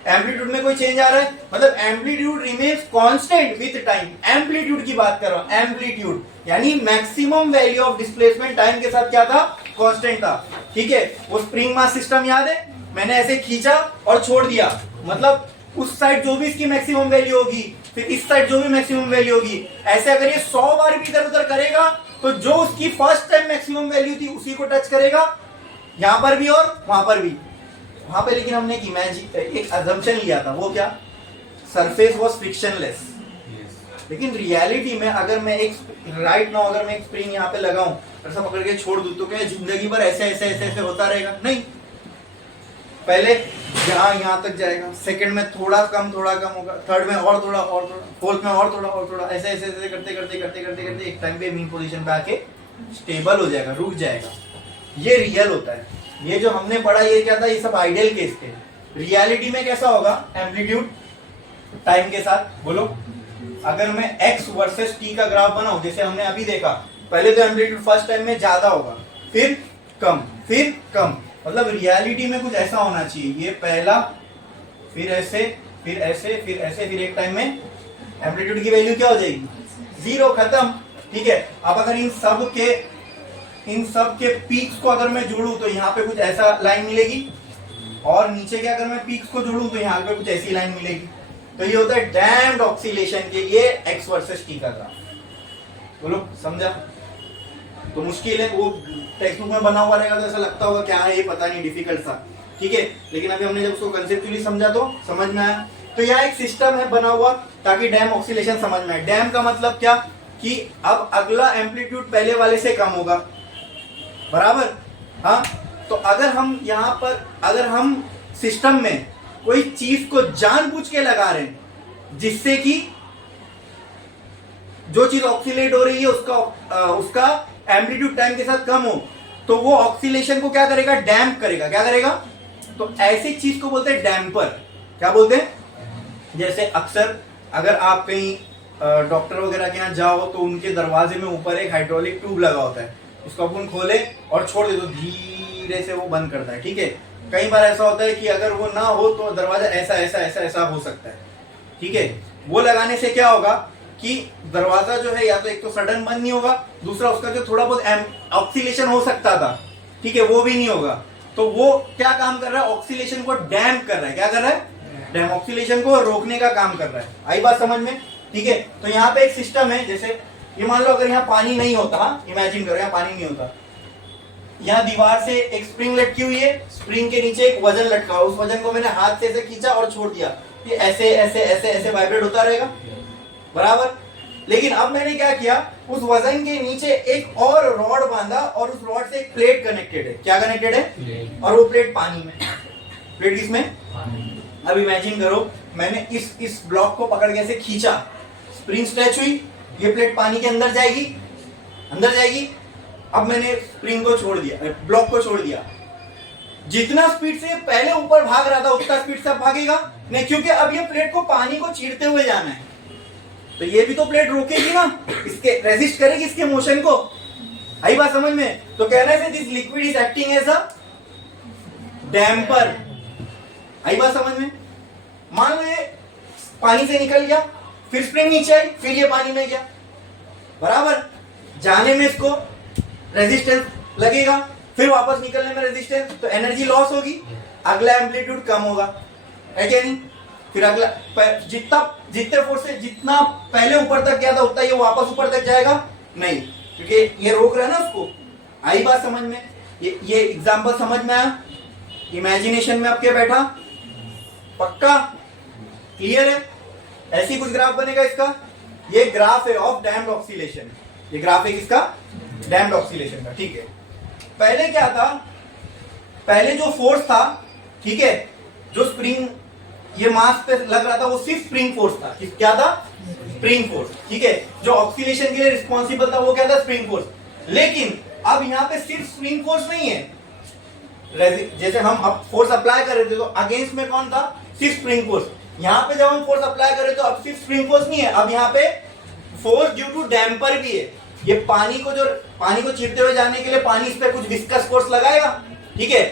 एम्पलीट्यूड में कोई चेंज आ रहा है, मतलब amplitude remains constant with time. Amplitude की बात कर रहा हूं, एम्पलीट्यूड यानी maximum value of displacement time के साथ क्या था, कांस्टेंट था, ठीक है। वो स्प्रिंग मास सिस्टम याद है, मैंने ऐसे खींचा और छोड़ दिया, मतलब उस साइड जो भी इसकी मैक्सिमम वैल्यू होगी, फिर इस साइड जो भी मैक्सिमम वैल्यू होगी, ऐसे अगर ये 100 बार भी इधर उधर करेगा तो जो उसकी फर्स्ट टाइम मैक्सिमम वैल्यू थी उसी को टच करेगा, यहां पर भी और वहां पर भी। वहां पे लेकिन हमने एक अजम्पशन लिया था, वो क्या, सरफेस वाज फ्रिक्शनलेस। लेकिन रियलिटी में अगर मैं एक राइट नाउ अगर मैं एक स्प्रिंग यहाँ पे लगाऊं, ऐसा पकड़ के छोड़ दूं, तो क्या जिंदगी भर ऐसे ऐसे ऐसे ऐसे होता रहेगा? नहीं, पहले यहाँ तक जाएगा, सेकंड में थोड़ा कम होगा, थर्ड में और थोड़ा, फोर्थ में और थोड़ा, ऐसे ऐसे ऐसे करते करते करते करते करते एक टाइम पे मीन पोजीशन पे आके स्टेबल हो जाएगा, रुक जाएगा। ये रियल होता है। ये जो हमने पढ़ा ये क्या था, ये सब आइडियल केस थे। रियलिटी में कैसा होगा एम्पलीट्यूड टाइम के साथ, बोलो। अगर मैं x वर्सेस t का ग्राफ बनाऊं जैसे हमने अभी देखा, पहले तो एम्पलीट्यूड फर्स्ट टाइम में ज्यादा होगा, फिर कम, मतलब रियलिटी में कुछ ऐसा होना चाहिए, ये पहला, फिर ऐसे, फिर ऐसे, फिर ऐसे, फिर एक टाइम में एम्पलीट्यूड की वैल्यू क्या हो जाएगी, 0, खत्म, ठीक है। अब अगर इन सब के पीक्स को अगर मैं जोड़ूं तो यहाँ पे कुछ ऐसा लाइन मिलेगी, और नीचे के अगर मैं पीक्स को जोड़ूं तो यहाँ पे कुछ ऐसी लाइन मिलेगी। तो ये होता है डैम्ड ऑक्सीलेशन के लिए एक्स वर्सेस टी का ग्राफ। बोलो समझा? तो मुश्किल है, वो टेक्स्ट बुक में बना हुआ रहेगा तो ऐसा लगता होगा क्या है ये, पता नहीं, डिफिकल्ट सा, ठीक है। लेकिन अभी हमने जब उसको कंसेप्चुअली समझा तो समझ में आया। तो यहाँ एक सिस्टम है बना हुआ ताकि डैम ऑक्सीलेशन समझ में आए। डैम का मतलब क्या कि अब अगला एम्पलीट्यूड पहले वाले से कम होगा, बराबर। हाँ, तो अगर हम यहाँ पर, अगर हम सिस्टम में कोई चीज को जानबूझ के लगा रहे हैं जिससे कि जो चीज ऑक्सीलेट हो रही है उसका एम्पलीट्यूड टाइम के साथ कम हो, तो वो ऑक्सीलेशन को क्या करेगा? डैम्प करेगा। क्या करेगा? तो ऐसी चीज को बोलते हैं डैम्पर। क्या बोलते हैं? जैसे अक्सर अगर आप कहीं डॉक्टर वगैरह के यहाँ जाओ तो उनके दरवाजे में ऊपर एक हाइड्रोलिक ट्यूब लगा होता है, उसको अपन खोले और छोड़ दे तो धीरे से वो बंद करता है, ठीक है। कई बार ऐसा होता है कि अगर वो ना हो तो दरवाजा ऐसा ऐसा ऐसा ऐसा हो सकता है, ठीक है। वो लगाने से क्या होगा कि दरवाजा जो है या तो एक तो सडन बंद नहीं होगा, दूसरा उसका जो थोड़ा बहुत ऑक्सीलेशन हो सकता था, ठीक है, वो भी नहीं होगा। तो वो क्या काम कर रहा है? ऑक्सीलेशन को डैम्प कर रहा है। क्या कर रहा है? डैम्प, ऑक्सीलेशन को रोकने का काम कर रहा है। आई बात समझ में? ठीक है। तो यहाँ पे एक सिस्टम है, जैसे ये मान लो अगर यहाँ पानी नहीं होता, इमेजिन करो यहाँ पानी नहीं होता, यहाँ दीवार से एक स्प्रिंग लटकी हुई है, स्प्रिंग के नीचे एक वजन लटका हुआ, उस वजन को मैंने हाथ से ऐसे खींचा और छोड़ दिया, ये ऐसे ऐसे ऐसे ऐसे वाइब्रेट होता रहेगा, बराबर। लेकिन अब मैंने क्या किया, उस वजन के नीचे एक और रॉड बांधा और उस रॉड से एक प्लेट कनेक्टेड है। क्या कनेक्टेड है? और वो प्लेट पानी में। प्लेट किसमें? अब इमेजिन करो मैंने इस ब्लॉक को पकड़ के ऐसे खींचा, स्प्रिंग स्ट्रेच हुई, ये प्लेट पानी के अंदर जाएगी, अंदर जाएगी। अब मैंने स्प्रिंग को छोड़ दिया, ब्लॉक को छोड़ दिया, जितना स्पीड से पहले ऊपर भाग रहा था उतना स्पीड से अब भागेगा नहीं, क्योंकि अब ये प्लेट को पानी को चीरते हुए जाना है। तो ये भी तो प्लेट रोकेगी ना, इसके रेजिस्ट करेगी इसके मोशन को। आई बात समझ में? तो कहना है this liquid is acting as a damper. आई बात समझ में? मान लो ये पानी से निकल गया, फिर स्प्रिंग नीचे आई, फिर ये पानी में गया, बराबर। जाने में इसको रेजिस्टेंस लगेगा, फिर वापस निकलने में रेजिस्टेंस, तो एनर्जी लॉस होगी, अगला एम्पलीट्यूड कम होगा, है क्या नहीं? फिर अगला जितने फोर्स से जितना पहले ऊपर तक गया था उतना ये वापस ऊपर तक जाएगा नहीं, क्योंकि ये रोक रहा है ना उसको। आई बात समझ में? ये एग्जांपल समझ में आया? इमेजिनेशन में आपके बैठा? पक्का क्लियर है? ऐसी कुछ ग्राफ बनेगा इसका। ये ग्राफ है ऑफ डैम्ड ऑक्सीलेशन, ये ग्राफ है किसका? डैम्ड ऑक्सीलेशन का, ठीक है। पहले क्या था? पहले जो फोर्स था, ठीक है, जो स्प्रिंग ये मास पे लग रहा था वो सिर्फ स्प्रिंग फोर्स था। क्या था? स्प्रिंग फोर्स, ठीक है। जो ऑक्सीलेशन के लिए रिस्पॉन्सिबल था वो क्या था? Spring force. लेकिन अब यहाँ पे सिर्फ स्प्रिंग फोर्स नहीं है, जैसे हम अब फोर्स अप्लाई कर रहे थे तो अगेंस्ट में कौन था? सिर्फ स्प्रिंग फोर्स। यहाँ पे जब हम फोर्स अप्लाई कर रहे तो अब सिर्फ स्प्रिंग फोर्स नहीं है, अब यहाँ पे फोर्स ड्यू टू डैम्पर भी है। ये पानी को चीरते हुए जाने के लिए पानी इस पे कुछ विस्कस फोर्स लगाएगा, ठीक है।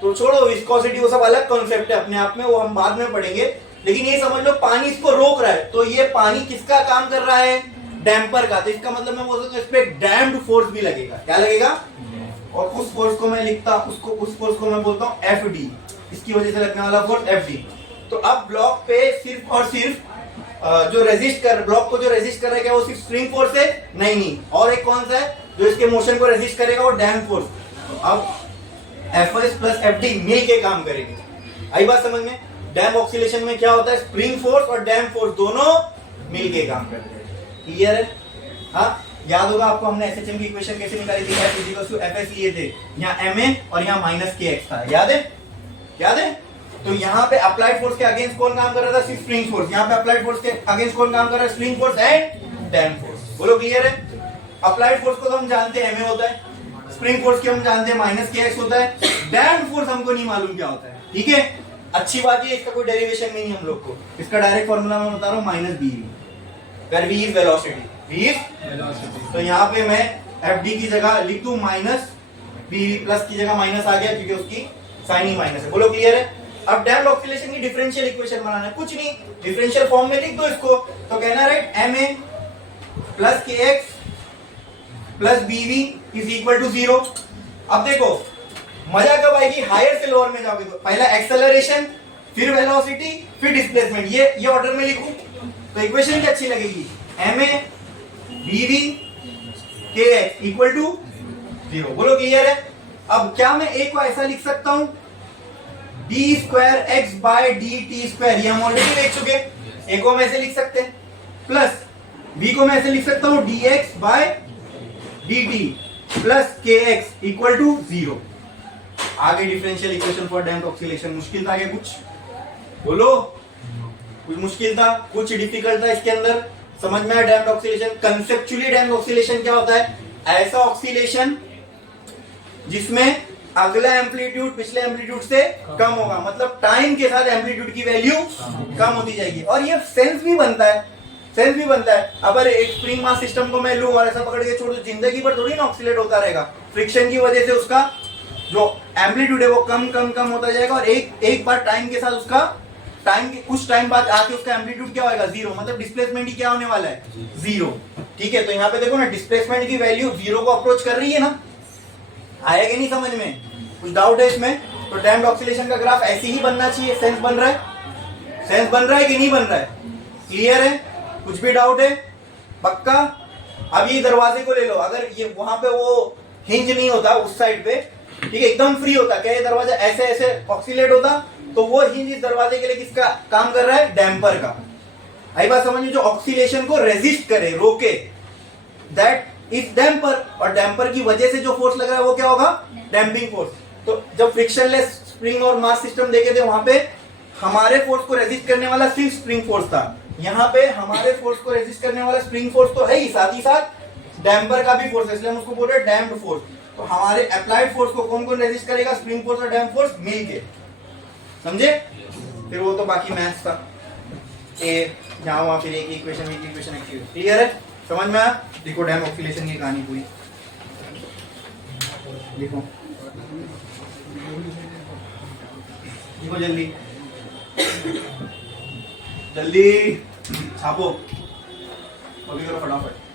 तो छोड़ो विस्कोसिटी, वो सब अलग कॉन्सेप्ट है अपने आप में, वो हम बाद में पढ़ेंगे। लेकिन ये समझ लो पानी इसको रोक रहा है, तो ये पानी किसका काम कर रहा है? डैम्पर का। तो इसका मतलब मैं बोल सकता हूँ इस पे डैम्ड फोर्स भी लगेगा। क्या लगेगा? और उस फोर्स को मैं लिखता, उस फोर्स को मैं बोलता हूँ एफ डी, इसकी वजह से लगने वाला फोर्स एफ डी। तो अब ब्लॉक पे सिर्फ और सिर्फ ब्लॉक को जो रेजिस्ट कर रहा है क्या वो सिर्फ स्प्रिंग फोर्स है? नहीं, और एक कौन सा है जो इसके मोशन को रेजिस्ट करेगा? वो डैम फोर्स। तो अब एफएस प्लस एफडी मिल के काम करेंगे। आई बात समझ में? डैम ऑक्सीलेशन में क्या होता है? स्प्रिंग फोर्स और डैम फोर्स दोनों मिल के काम करते हैं। क्लियर है? हाँ, याद होगा आपको हमने एसएचएम की इक्वेशन कैसे निकाली थी? एफ लिए थे, यहाँ एम और यहाँ माइनस के एक्स था, याद है? याद है? तो यहाँ पे अप्लाइड फोर्स के अगेंस्ट कौन काम कर रहा था? सिर्फ स्प्रिंग फोर्स। यहाँ पे अप्लाइड फोर्स के अगेंस्ट कौन काम कर रहा है? Spring force and dam force. बोलो क्लियर है? अप्लाइड फोर्स को तो हम जानते हैं एमए होता है, स्प्रिंग फोर्स के हम जानते हैं माइनस के एक्स होता है, डैम फोर्स हमको नहीं मालूम क्या होता है, ठीक है। अच्छी बात है इसका कोई डेरिवेशन नहीं है हम लोग को, इसका डायरेक्ट फॉर्मूला मैं बता रहा हूँ, minus B where V is velocity, V is velocity. तो यहाँ पे मैं एफ डी की जगह लिख दूं माइनस, बी प्लस की जगह माइनस आ गया क्योंकि उसकी साइन ही माइनस है। बोलो क्लियर है? अब डैम्ड ऑक्सीलेशन की डिफरेंशियल इक्वेशन बनाना है, कुछ नहीं, डिफरेंशियल फॉर्म में लिख दो इसको। तो कहना right M A plus K X plus B V is equal to 0। अब देखो मजा कब आएगी, हायर से लोअर में जाओगे तो। पहला एक्सेलरेशन, फिर वेलोसिटी, फिर डिस्प्लेसमेंट, ये ऑर्डर में लिखूं तो इक्वेशन क्या अच्छी लगेगी, ma bv kx equal to 0। बोलो क्लियर है। अब क्या मैं एक को ऐसा लिख सकता हूं, D square X by D T square, ये हम ऑलरेडी देख चुके, एक को हम ऐसे लिख सकते हैं, प्लस बी को मैं ऐसे लिख सकता हूं D X by D T plus K X equal to 0। आगे differential equation for damped oscillation. मुश्किल था क्या कुछ, बोलो कुछ मुश्किल था, कुछ डिफिकल्ट था इसके अंदर, समझ में आया damped oscillation. Conceptually damped oscillation क्या होता है, ऐसा ऑक्सीलेशन जिसमें अगला एम्पलीट्यूड पिछले एम्पलीट्यूड से कम होगा, मतलब टाइम के साथ एम्पलीट्यूड की वैल्यू कम होती जाएगी। और ये सेंस भी बनता है, सेंस भी बनता है। अगर एक स्प्रिंग मास सिस्टम को मैं लूं और ऐसा पकड़ के छोड़ दूं, जिंदगी भर थोड़ी ना ऑक्सीलेट होता रहेगा, फ्रिक्शन की वजह से उसका जो एम्पलीट्यूड है वो कम कम कम होता जाएगा, और एक बार टाइम के साथ उसका कुछ टाइम बाद आके उसका एम्पलीट्यूड क्या होगा, 0, मतलब डिस्प्लेसमेंट ही क्या होने वाला है, 0। ठीक है, तो यहाँ पे देखो ना, डिस्प्लेसमेंट की वैल्यू 0 को अप्रोच कर रही है ना, आया कि नहीं समझ में, कुछ डाउट है इसमें। तो डैम्प्ड ऑक्सीलेशन का ग्राफ ऐसे ही बनना चाहिए। सेंस बन रहा है, सेंस बन रहा है कि नहीं बन रहा है, क्लियर है, कुछ भी डाउट है, पक्का। अब ये दरवाजे को ले लो, अगर ये वहां पे वो हिंज नहीं होता उस साइड पे, ठीक है, एकदम फ्री होता, क्या ये दरवाजा ऐसे ऐसे ऑक्सीलेट होता, तो वो हिंज इस दरवाजे के लिए किसका काम कर रहा है, डैम्पर का। आई बात समझ में, जो ऑक्सीलेशन को रेजिस्ट करे, रोके, दैट इज डैम्पर, और डैम्पर की वजह से जो फोर्स लग रहा है वो क्या होगा, डैम्पिंग फोर्स। तो जब फ्रिक्शनलेस स्प्रिंग और मास सिस्टम देखे थे, वहां पे हमारे फोर्स को रेजिस्ट करने वाला सिर्फ स्प्रिंग फोर्स था, यहाँ पे हमारे फोर्स को रेजिस्ट करने वाला स्प्रिंग फोर्स तो है ही, साथ ही साथ डैम्पर का भी फोर्स है, इसलिए हम उसको बोल रहे हैं डैम्प्ड फोर्स। तो हमारे अप्लाइड फोर्स को कौन कौन रेजिस्ट करेगा, स्प्रिंग फोर्स और डैम्प फोर्स मिलके, समझे। फिर वो तो बाकी मैथ्स था, जहां वहां फिर एक इक्वेशन क्लियर है, समझ में आया। देखो डैम्प्ड ऑक्सीलेशन की कहानी पूरी देखो, देखो जल्दी जल्दी छापो, कॉपी करो फटाफट।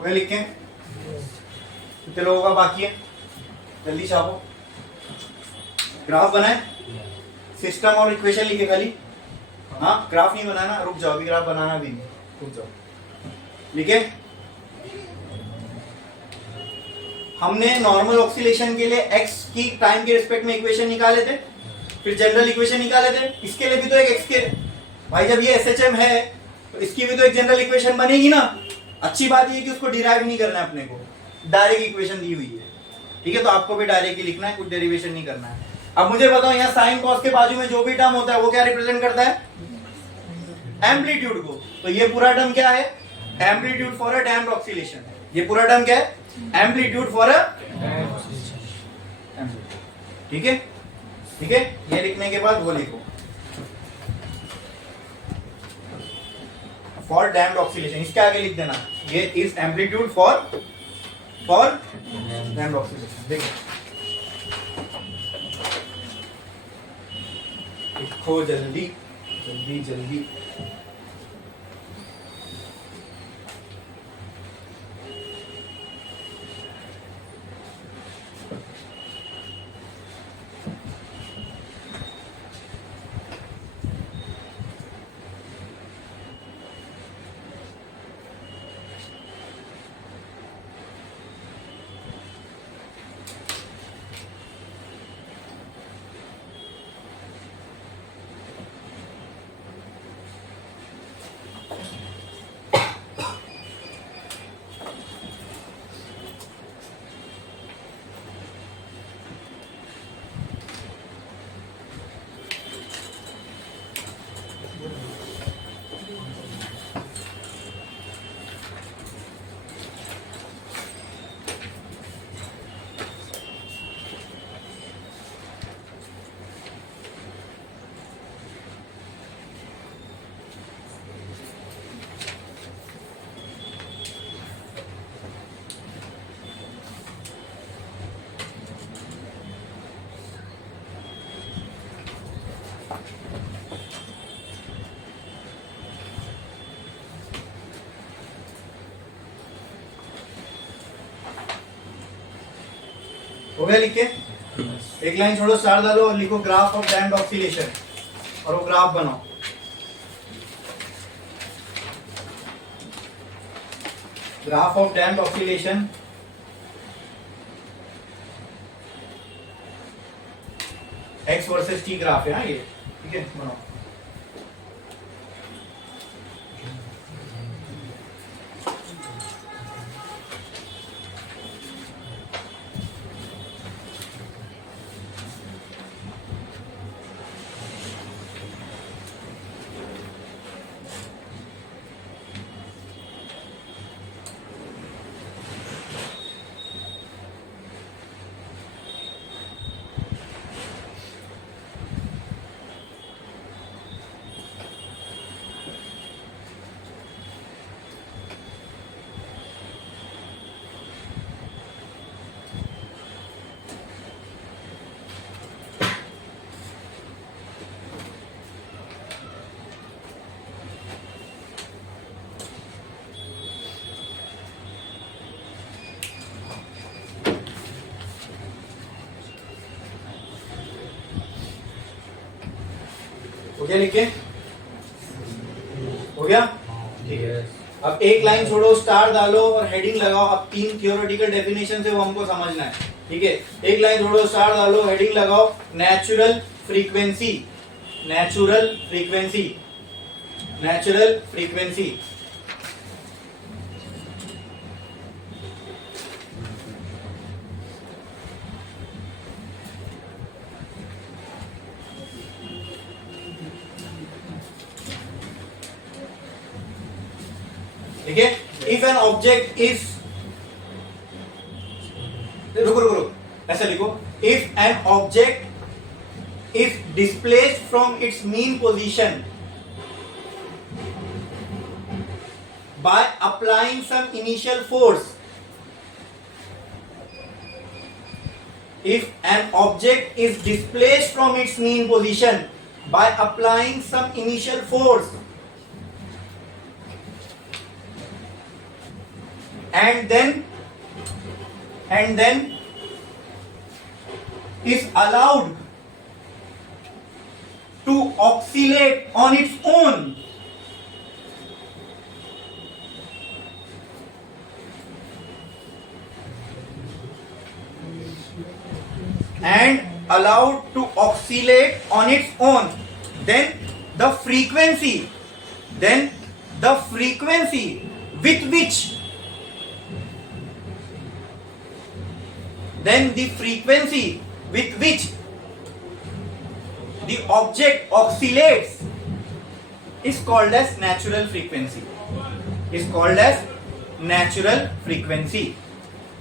ओके, लिख के कितने लोगों का बाकी है, जल्दी छापो। ग्राफ बनाए, सिस्टम और इक्वेशन लिखे खाली, हाँ ग्राफ नहीं बनाना, रुक जाओ, अभी ग्राफ बनाना भी नहीं, रुक जाओ। लिखे, हमने नॉर्मल ऑक्सीलेशन के लिए x की टाइम के रिस्पेक्ट में इक्वेशन निकाले थे, फिर जनरल इक्वेशन निकाले थे, इसके लिए भी तो एक x के, भाई जब ये SHM है तो इसकी भी तो एक जनरल इक्वेशन बनेगी ना। अच्छी बात ये कि उसको डिराइव नहीं करना है अपने को, डायरेक्ट इक्वेशन दी हुई है, ठीक है, तो आपको भी डायरेक्ट ही लिखना है, कुछ डेरिवेशन नहीं करना है। अब मुझे बताओ, यहाँ साइन कॉस के बाजू में जो भी टर्म होता है वो क्या रिप्रेजेंट करता है, एम्पलीट्यूड को। तो ये पूरा टर्म क्या है, amplitude for a damped oscillation. ये पूरा टर्म क्या है, एम्पलीट्यूड फॉर अ, ठीक है, ठीक है। ये लिखने के बाद वो लिखो, फॉर डैम्प्ड ऑक्सीलेशन, इसके आगे लिख देना, ये is amplitude for damped oscillation. देखो लिखो जल्दी जल्दी जल्दी। हो गया लिख के? एक लाइन छोड़ो, स्टार डालो और लिखो ग्राफ ऑफ डैम्प्ड ऑक्सीलेशन, और वो ग्राफ बनाओ। Graph of damped oscillation, x versus T graph है ना ये, ठीक है, बनाओ। हो गया लिख के? हो गया, ठीक है। अब एक लाइन छोड़ो, स्टार डालो और हेडिंग लगाओ। अब 3 थियोरेटिकल डेफिनेशन है वो हमको समझना है, ठीक है। एक लाइन छोड़ो, स्टार डालो, हेडिंग लगाओ, natural frequency, natural frequency, natural frequency. ठीक है। इफ एन ऑब्जेक्ट इज, रुको रुको रुको, ऐसा लिखो, if an object is displaced from its mean position by applying some initial force, if an object is displaced from its mean position by applying some initial force and then is allowed to oscillate on its own, and allowed to oscillate on its own, then the frequency with which the object oscillates is called as natural frequency, is called as natural frequency,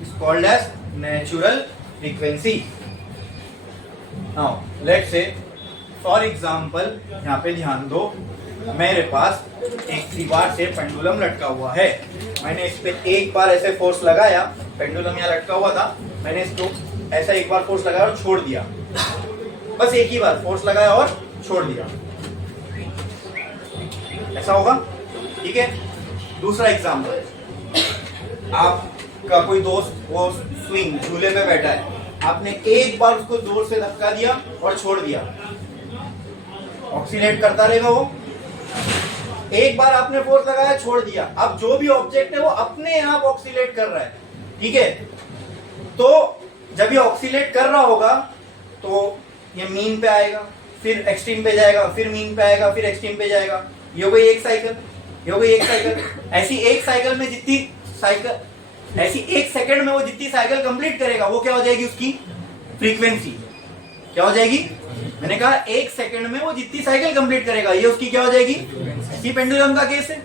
is called as natural frequency. Now let's say for example, यहाँ पे ध्यान दो, मेरे पास एक दीवार से pendulum लटका हुआ है, मैंने इस पे एक बार ऐसे फोर्स लगाया, पेंडुलम यहाँ लटका हुआ था, मैंने इसको ऐसा एक बार फोर्स लगाया और छोड़ दिया, बस एक ही बार फोर्स लगाया और छोड़ दिया, ऐसा होगा, ठीक है। दूसरा एग्जांपल, आपका कोई दोस्त वो स्विंग झूले पे बैठा है, आपने एक बार उसको जोर से धक्का दिया और छोड़ दिया, ऑक्सीलेट करता रहेगा वो। एक बार आपने फोर्स लगाया, छोड़ दिया, अब जो भी ऑब्जेक्ट है वो अपने आप ऑक्सीलेट कर रहा है, ठीक है। तो जब ये ऑक्सीलेट कर रहा होगा तो ये मीन पे आएगा, फिर एक्सट्रीम पे जाएगा, फिर मीन पे आएगा, फिर एक्सट्रीम पे जाएगा, ये हो गई एक साइकिल, ये हो गई एक साइकिल। ऐसी एक साइकिल में जितनी साइकिल, ऐसी एक सेकंड में वो जितनी साइकिल कंप्लीट करेगा वो क्या हो जाएगी, उसकी फ्रीक्वेंसी क्या हो जाएगी। मैंने कहा एक सेकंड में वो जितनी साइकिल कंप्लीट करेगा ये उसकी क्या हो जाएगी। इसी पेंडुलम का केस है,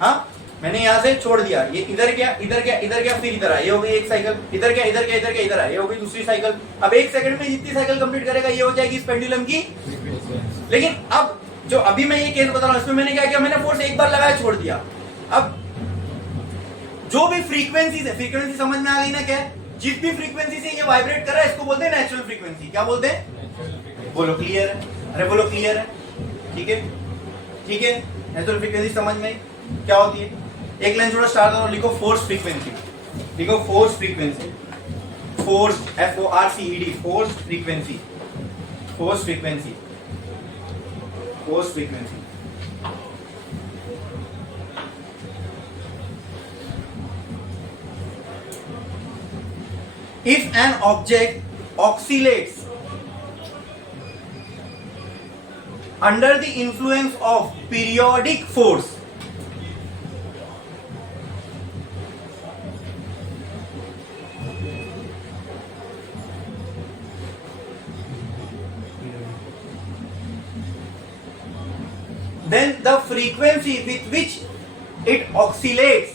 हाँ, मैंने यहाँ से छोड़ दिया, ये इधर गया, इधर गया, इधर गया, फिर इधर आया, ये हो गई एक साइकिल, इधर गया, इधर गया, इधर गया, इधर आया, ये हो गई दूसरी साइकिल। अब एक सेकंड में जितनी साइकिल कंप्लीट करेगा ये हो जाएगी इस पेंडुलम की। लेकिन अब जो अभी मैं ये केस बता रहा हूँ इसमें मैंने क्या किया, मैंने फोर्स एक बार लगाया, छोड़ दिया। अब जो भी फ्रीक्वेंसी है, फ्रीक्वेंसी समझ में आ गई ना, क्या है, जिस भी फ्रीक्वेंसी से ये वाइब्रेट कर रहा है इसको बोलते हैं नेचुरल फ्रीक्वेंसी। क्या बोलते हैं, बोलो क्लियर है, अरे बोलो क्लियर है, ठीक है, ठीक है। नेचुरल फ्रीक्वेंसी समझ में क्या होती है। एक लाइन थोड़ा स्टार्ट करो, लिखो फोर्स फ्रीक्वेंसी, लिखो force frequency. Forced, FORCED, forced frequency, forced frequency, forced frequency. If an object oscillates under the influence of periodic force, then the frequency with which it oscillates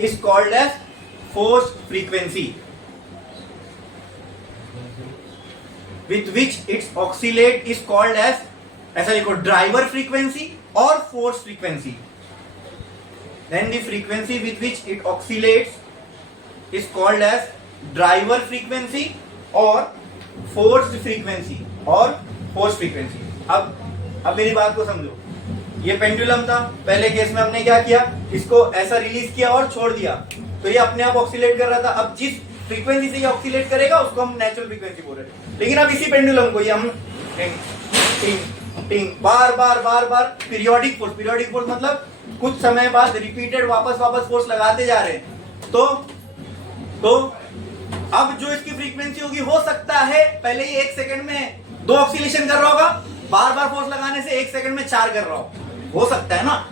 is called as forced frequency. With which it oscillate is called as, ऐसा लिखो, driver frequency और force frequency. Then the frequency with which it oscillates is called as driver frequency और forced frequency, और force frequency. अब मेरी बात को समझो, ये पेंडुलम था, पहले केस में हमने क्या किया, इसको ऐसा रिलीज किया और छोड़ दिया, तो ये अपने आप ऑक्सीलेट कर रहा था। अब जिस फ्रीक्वेंसी से ये ऑक्सीलेट करेगा उसको हम नेचुरल फ्रीक्वेंसी बोल रहे हैं। लेकिन अब इसी पेंडुलम को ये हम टिंग टिंग बार बार बार बार पीरियोडिक फोर्स, पीरियोडिक फोर्स मतलब कुछ समय बाद रिपीटेड वापस फोर्स लगाते जा रहे हैं। तो अब जो इसकी फ्रीक्वेंसी होगी, हो सकता है पहले ही 1 सेकंड में 2 ऑक्सीलेशन कर रहा होगा, बार बार फोर्स लगाने से 1 सेकंड में 4 कर रहा हो सकता है ना,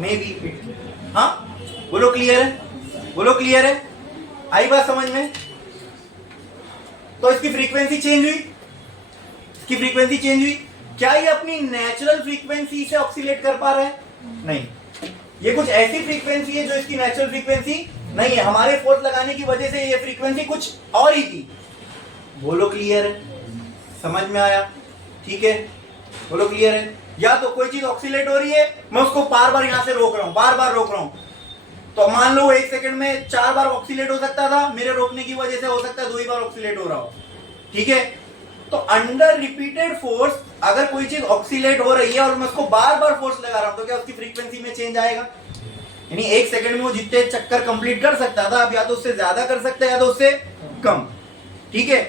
मे बी। हाँ बोलो क्लियर है, बोलो क्लियर है, आई बात समझ में? तो इसकी फ्रीक्वेंसी चेंज हुई, इसकी फ्रीक्वेंसी चेंज हुई। क्या ये अपनी नेचुरल फ्रीक्वेंसी से ऑक्सीलेट कर पा रहा है? नहीं, ये कुछ ऐसी फ्रीक्वेंसी है जो इसकी नेचुरल फ्रीक्वेंसी नहीं है। हमारे फोर्स लगाने की वजह से ये फ्रीक्वेंसी कुछ और ही थी। बोलो क्लियर है, समझ में आया? ठीक है, बोलो क्लियर है। या तो कोई चीज ऑक्सीलेट हो रही है, मैं उसको बार बार यहां से रोक रहा हूं, बार बार रोक रहा हूं, तो मान लो 1 सेकंड में 4 बार ऑक्सीलेट हो सकता था, मेरे रोकने की वजह से हो सकता है 2 ही बार ऑक्सीलेट हो रहा हो। ठीक है, तो अंडर रिपीटेड फोर्स अगर कोई चीज ऑक्सीलेट हो रही है और मैं उसको बार बार फोर्स लगा रहा हूं, तो क्या उसकी फ्रीक्वेंसी में चेंज आएगा? यानी 1 सेकंड में वो जितने चक्कर कंप्लीट कर सकता था, अब या तो उससे ज्यादा कर सकता है या तो उससे कम। ठीक है,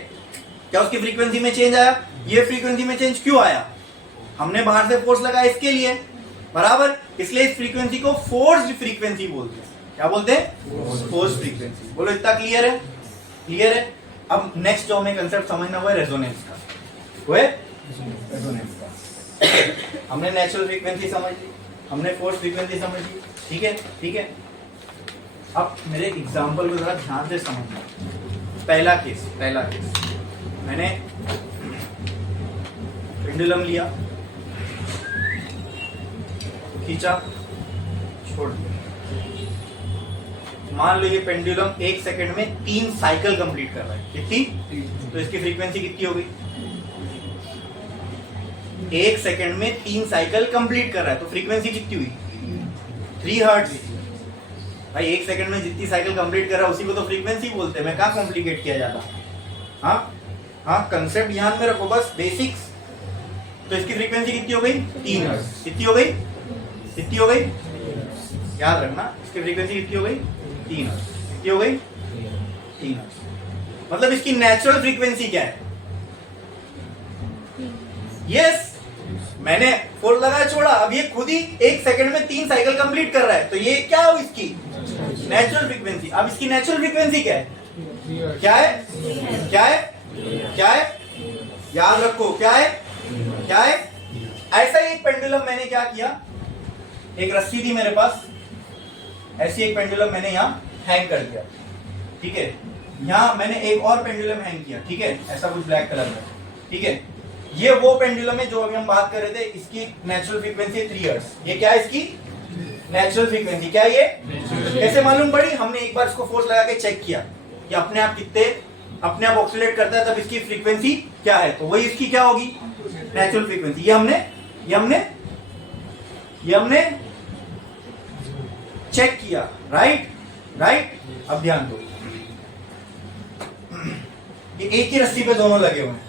क्या उसकी फ्रीक्वेंसी में चेंज आया? ये फ्रीक्वेंसी में चेंज क्यों आया? हमने बाहर से फोर्स लगाया इसके लिए, बराबर, इसलिए इस फ्रीक्वेंसी को फोर्स्ड फ्रीक्वेंसी बोलते हैं। क्या बोलते हैं? Forced frequency. बोलो इतना क्लियर है? क्लियर है। अब नेक्स्ट जो हमें कंसेप्ट समझना हुआ है रेजोनेंस का, वो है रेजोनेंस का। हमने नेचुरल फ्रीक्वेंसी समझ ली, हमने फोर्स फ्रीक्वेंसी समझ ली। ठीक है, ठीक है। अब मेरे एग्जांपल को जरा ध्यान से समझना। पहला केस मैंने पेंडुलम लिया, खींचा, छोड़ दिया। मान लो ये पेंडुलम 1 सेकंड में 3 साइकिल कंप्लीट कर रहा है। कितनी? तो इसकी फ्रीक्वेंसी कितनी हो गई? 1 सेकंड में 3 साइकिल कंप्लीट कर रहा है, तो फ्रीक्वेंसी कितनी हुई? 3 हर्ट्ज। भाई 1 सेकंड में जितनी साइकिल कंप्लीट कर रहा है उसी को तो फ्रीक्वेंसी बोलते हैं। मैं कहाँ कॉम्प्लिकेट किया जाता? हाँ, कंसेप्ट ध्यान में रखो, बस बेसिक्स। तो इसकी फ्रीक्वेंसी कितनी हो गई? 3 हर्ट्ज। कितनी हो गई? कितनी हो गई? याद रखना, इसकी फ्रीक्वेंसी कितनी हो गई? 3 हर्ट्ज। कितनी हो गई? 3 हर्ट्ज। मतलब इसकी नेचुरल फ्रीक्वेंसी क्या है? यस, मैंने फोर्स लगाया, छोड़ा, अब ये खुद ही 1 सेकंड में 3 साइकिल कंप्लीट कर रहा है, तो ये क्या है इसकी नेचुरल फ्रीक्वेंसी। अब इसकी नेचुरल फ्रीक्वेंसी क्या है? क्या है? क्या है? क्या है? याद रखो, क्या है? क्या है? ऐसा ही एक पेंडुलम मैंने क्या किया, एक रस्सी थी मेरे पास, ऐसी एक पेंडुलम मैंने यहाँ हैंग कर दिया। ठीक है, यहाँ मैंने एक और पेंडुलम हैंग किया। ठीक है, ऐसा कुछ ब्लैक कलर में। ठीक है, ये वो पेंडुलम है जो अभी हम बात कर रहे थे, इसकी नेचुरल फ्रीक्वेंसी 3 हर्ट्ज। ये क्या है इसकी नेचुरल फ्रीक्वेंसी? क्या है ये? कैसे मालूम पड़ी? हमने एक बार इसको फोर्स लगा के चेक किया कि अपने आप ऑक्सीलेट करता है, तब इसकी फ्रीक्वेंसी क्या है, तो वही इसकी क्या होगी? Natural frequency. ये हमने चेक किया। राइट। अब ध्यान दो, ये एक ही रस्सी पे दोनों लगे हुए हैं।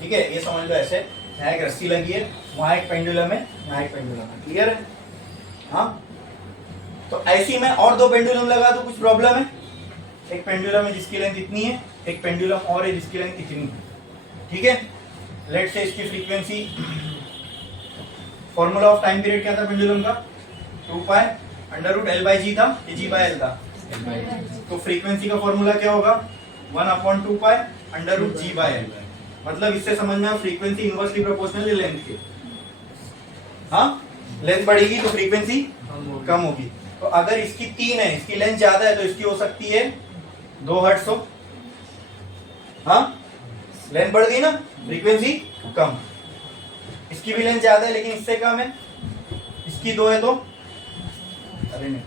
ठीक है, ये समझ लो, ऐसे यहाँ एक रस्सी लगी है, वहां एक पेंडुलम है, यहाँ एक पेंडुलम है। क्लियर है? हाँ, तो ऐसी मैं और 2 पेंडुलम लगा दूं, कुछ प्रॉब्लम है? एक पेंडुलम है जिसकी लेंथ इतनी है, एक पेंडुलम और है जिसकी लेंथ इतनी है, ठीक है। लेट्स से इसकी frequency, formula of time period क्या था पेंडुलम का, 2 पाई अंडर रूट L/G था, ये G/L था। तो फ्रीक्वेंसी का फॉर्मूला क्या होगा, 1/2 पाई अंडर रूट G/L। मतलब इससे समझना फ्रीक्वेंसी इनवर्सली प्रोपोर्शनल है लेंथ के। हाँ, लेंथ बढ़ेगी तो फ्रीक्वेंसी कम होगी। तो अगर इसकी 3 है, इसकी लेंथ ज्यादा है, तो इसकी हो सकती है 2 हर्ट्ज हो। हाँ, लेंथ बढ़ गई ना, फ्रीक्वेंसी कम। इसकी भी लेंथ ज्यादा है लेकिन इससे कम है, इसकी 2 है तो अरे नहीं,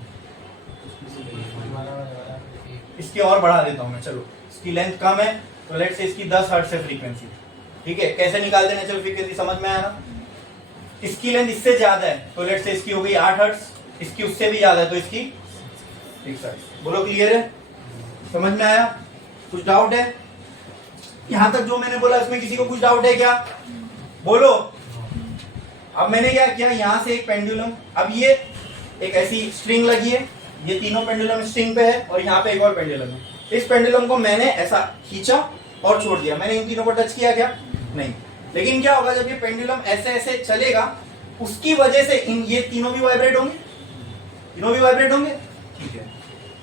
इसकी और बढ़ा देता हूं मैं। चलो, इसकी लेंथ कम है तो लेट्स से इसकी 10 हर्ट्ज है फ्रीक्वेंसी, ठीक है। कैसे निकालते हैं नेचुरल फ्रीक्वेंसी, समझ में आया ना। इसकी लेंथ इससे ज्यादा है तो लेट्स से इसकी हो गई 8 हर्ट्ज, इसकी उससे भी ज्यादा है तो इसकी 6 हर्ट्ज। बोलो क्लियर है, समझ में आया, कुछ डाउट है यहां तक जो मैंने बोला, इसमें किसी को कुछ डाउट है क्या, बोलो। अब मैंने क्या किया, यहां से एक पेंडुलम, अब ये एक ऐसी स्ट्रिंग लगी है, ये तीनों पेंडुलम स्ट्रिंग पे है और यहाँ पे एक और पेंडुलम है। इस पेंडुलम को मैंने ऐसा खींचा और छोड़ दिया, मैंने इन तीनों को टच किया क्या, नहीं। लेकिन क्या होगा, जब ये पेंडुलम ऐसे ऐसे चलेगा, उसकी वजह से इन ये तीनों भी वाइब्रेट होंगे, तीनों भी वाइब्रेट होंगे, ठीक है।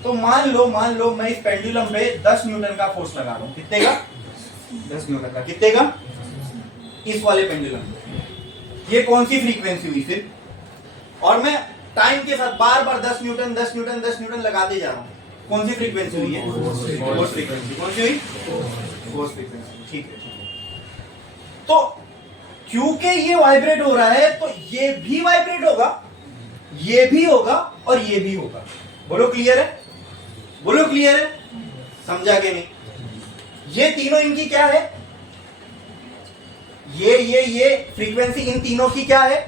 तो मान लो मैं इस पेंडुलम पे 10 न्यूटन का फोर्स लगा रहा हूं, कितने का, 10 न्यूटन का, कितने का, इस वाले पेंडुलम पे। ये कौन सी फ्रीक्वेंसी हुई फिर, और मैं टाइम के साथ बार बार 10 न्यूटन 10 न्यूटन 10 न्यूटन लगाते जा रहा हूं, कौन सी फ्रीक्वेंसी हुई है, फोर्स फ्रीक्वेंसी। कौन सी हुई, फोर्स फ्रीक्वेंसी, ठीक है। तो क्योंकि ये वाइब्रेट हो रहा है तो ये भी वाइब्रेट होगा, ये भी होगा और ये भी होगा। बोलो क्लियर है, बोलो क्लियर है, समझा के नहीं। ये तीनों इनकी क्या है, ये फ्रीक्वेंसी इन तीनों की क्या है,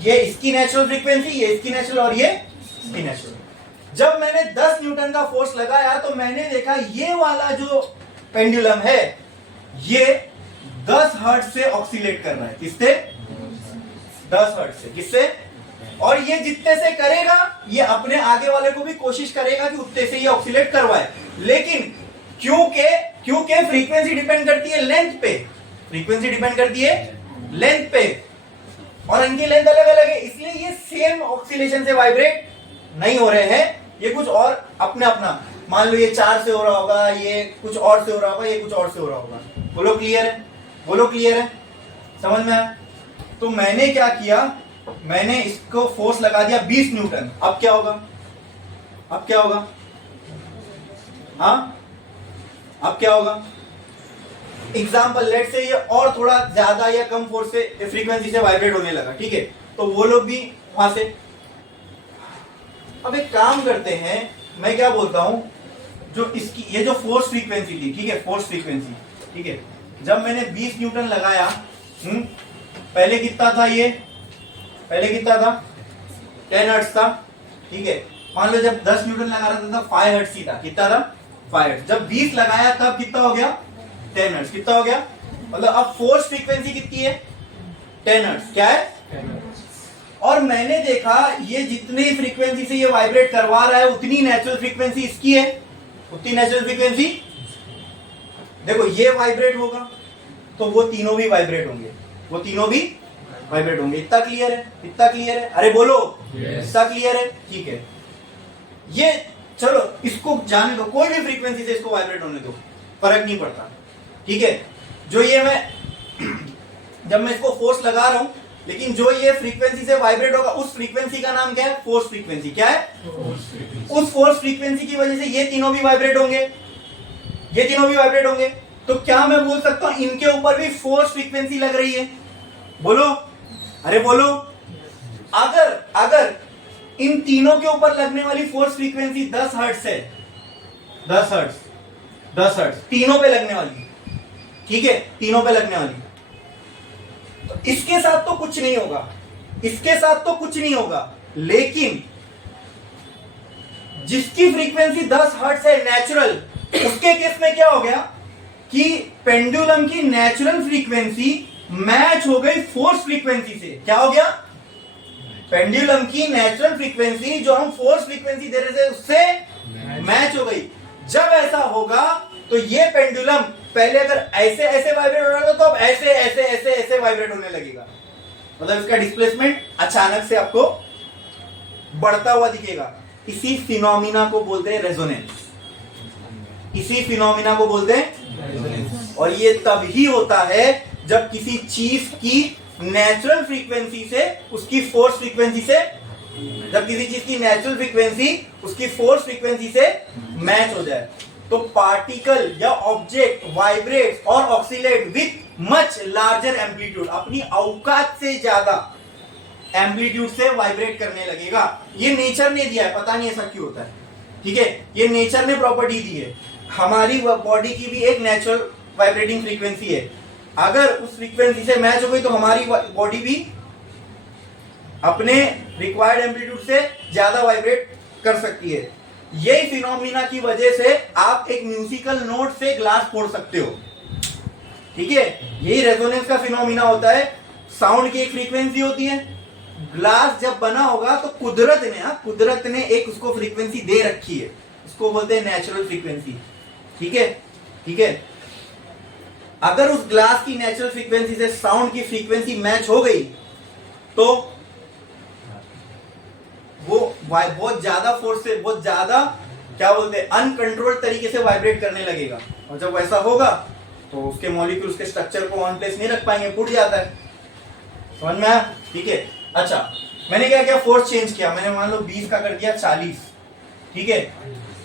ये इसकी नेचुरल फ्रीक्वेंसी, ये इसकी नेचुरल और ये इसकी नेचुरल। जब मैंने 10 न्यूटन का फोर्स लगाया तो मैंने देखा ये वाला जो पेंडुलम है ये 10 हर्ट्ज से ऑक्सीलेट कर रहा है, किससे, 10 हर्ट्ज से, किससे, और ये जितने से करेगा ये अपने आगे वाले को भी कोशिश करेगा कि उतने से ये ऑक्सीलेट करवाए। लेकिन क्योंकि फ्रीक्वेंसी डिपेंड करती है लेंथ पे, फ्रीक्वेंसी डिपेंड करती है लेंथ पे, और इनकी लेंथ अलग अलग है, इसलिए ये सेम ऑक्सीलेशन से वाइब्रेट नहीं हो रहे हैं। ये कुछ और अपने अपना, मान लो ये 4 से हो रहा होगा, ये कुछ और से हो रहा होगा, ये कुछ और से हो रहा होगा। बोलो क्लियर है, बोलो क्लियर है, समझ में आया। तो मैंने क्या किया, मैंने इसको फोर्स लगा दिया 20 न्यूटन। अब क्या होगा, अब क्या होगा, हाँ अब क्या होगा, एग्जाम्पल लेट से ये और थोड़ा ज्यादा या कम फोर्स से फ्रीक्वेंसी से वाइब्रेट होने लगा, ठीक है। तो वो लोग भी वहां से, अब एक काम करते हैं, मैं क्या बोलता हूं, जो इसकी ये जो फोर्स फ्रीक्वेंसी थी, ठीक है, फोर्स फ्रीक्वेंसी, ठीक है, जब मैंने 20 न्यूटन लगाया, पहले कितना था, ये पहले कितना था, 10 हर्ट्ज था, ठीक है। मान लो जब 10 न्यूटन लगा रहा था 5 हर्ट्ज ही था, कितना था, 5 हर्ट्ज। जब 20 लगाया तब कितना हो गया, 10 हर्ट्ज। कितना हो गया, मतलब अब फोर्स फ्रीक्वेंसी कितनी है, 10 हर्ट्ज, क्या है, 10 हर्ट्ज। और मैंने देखा ये जितनी फ्रीक्वेंसी से ये वाइब्रेट करवा रहा है उतनी नेचुरल फ्रीक्वेंसी इसकी है, उतनी नेचुरल फ्रीक्वेंसी, देखो ये वाइब्रेट होगा तो वो तीनों भी वाइब्रेट होंगे, वो तीनों भी वाइब्रेट होंगे। इतना क्लियर है, इतना क्लियर है, अरे बोलो इतना क्लियर है, ठीक है। ये चलो इसको जाने दो, कोई भी फ्रीक्वेंसी से इसको वाइब्रेट होने दो, फर्क नहीं पड़ता, ठीक है। जो ये मैं जब मैं इसको फोर्स लगा रहा हूं, लेकिन जो ये फ्रीक्वेंसी से वाइब्रेट होगा उस फ्रीक्वेंसी का नाम क्या है, फोर्स फ्रीक्वेंसी। क्या है, उस फोर्स फ्रीक्वेंसी की वजह से ये तीनों भी वाइब्रेट होंगे, ये तीनों भी वाइब्रेट होंगे। तो क्या मैं बोल सकता हूं इनके ऊपर भी फोर्स फ्रीक्वेंसी लग रही है, बोलो, अरे बोलो। अगर इन तीनों के ऊपर लगने वाली फोर्स फ्रीक्वेंसी 10 हर्ट्ज है, 10 हर्ट्ज, 10 हर्ट्ज तीनों पे लगने वाली, ठीक है, तीनों पे लगने वाली, तो इसके साथ तो कुछ नहीं होगा, इसके साथ तो कुछ नहीं होगा। लेकिन जिसकी फ्रीक्वेंसी 10 हर्ट्ज है नेचुरल, उसके केस में क्या हो गया कि पेंडुलम की नेचुरल फ्रीक्वेंसी मैच हो गई फोर्स फ्रीक्वेंसी से। क्या हो गया, पेंडुलम की नेचुरल फ्रीक्वेंसी जो हम फोर्स फ्रीक्वेंसी दे रहे थे उससे मैच हो गई। जब ऐसा होगा तो ये पेंडुलम पहले अगर ऐसे ऐसे वाइब्रेट हो रहा था तो अब ऐसे ऐसे ऐसे ऐसे वाइब्रेट होने लगेगा, मतलब इसका डिस्प्लेसमेंट अचानक से आपको बढ़ता हुआ दिखेगा। इसी फिनोमिना को बोलते हैं रेजोनेंस, इसी फिनोमिना को बोलते हैं। और ये तब ही होता है जब किसी चीज की नेचुरल फ्रीक्वेंसी से उसकी फोर्स फ्रीक्वेंसी से, जब किसी चीज की नेचुरल फ्रीक्वेंसी उसकी फोर्स फ्रीक्वेंसी से मैच हो जाए। तो पार्टिकल या ऑब्जेक्ट वाइब्रेट्स और oxalate with much larger amplitude, अपनी औकात से ज्यादा एम्पलीट्यूड से वाइब्रेट करने लगेगा। ये नेचर ने दिया है, पता नहीं ऐसा क्यों होता है, ठीक है, ये नेचर ने प्रॉपर्टी दी है। हमारी बॉडी की भी एक नेचुरल वाइब्रेटिंग फ्रीक्वेंसी है, अगर उस फ्रीक्वेंसी से मैच हो गई तो हमारी बॉडी भी अपने रिक्वायर्ड एम्पलीट्यूड से ज्यादा वाइब्रेट कर सकती है। यही फिनोमिना की वजह से आप एक म्यूजिकल नोट से ग्लास फोड़ सकते हो, ठीक है, यही रेजोनेंस का फिनोमिना होता है। साउंड की एक फ्रीक्वेंसी होती है, ग्लास जब बना होगा तो कुदरत ने एक उसको फ्रीक्वेंसी दे रखी है, उसको बोलते हैं नेचुरल फ्रीक्वेंसी, ठीक है, ठीक है। अगर उस ग्लास की नेचुरल फ्रीक्वेंसी से साउंड की फ्रीक्वेंसी मैच हो गई तो वो बहुत ज्यादा फोर्स से, बहुत ज्यादा क्या बोलते हैं, अनकंट्रोल्ड तरीके से वाइब्रेट करने लगेगा। और जब वैसा होगा तो उसके मॉलिक्यूल्स के स्ट्रक्चर को ऑन प्लेस नहीं रख पाएंगे, फूट जाता है। समझ में आया, ठीक है। अच्छा, मैंने क्या किया, फोर्स चेंज किया, मैंने मान लो 20 का कर दिया 40, ठीक है।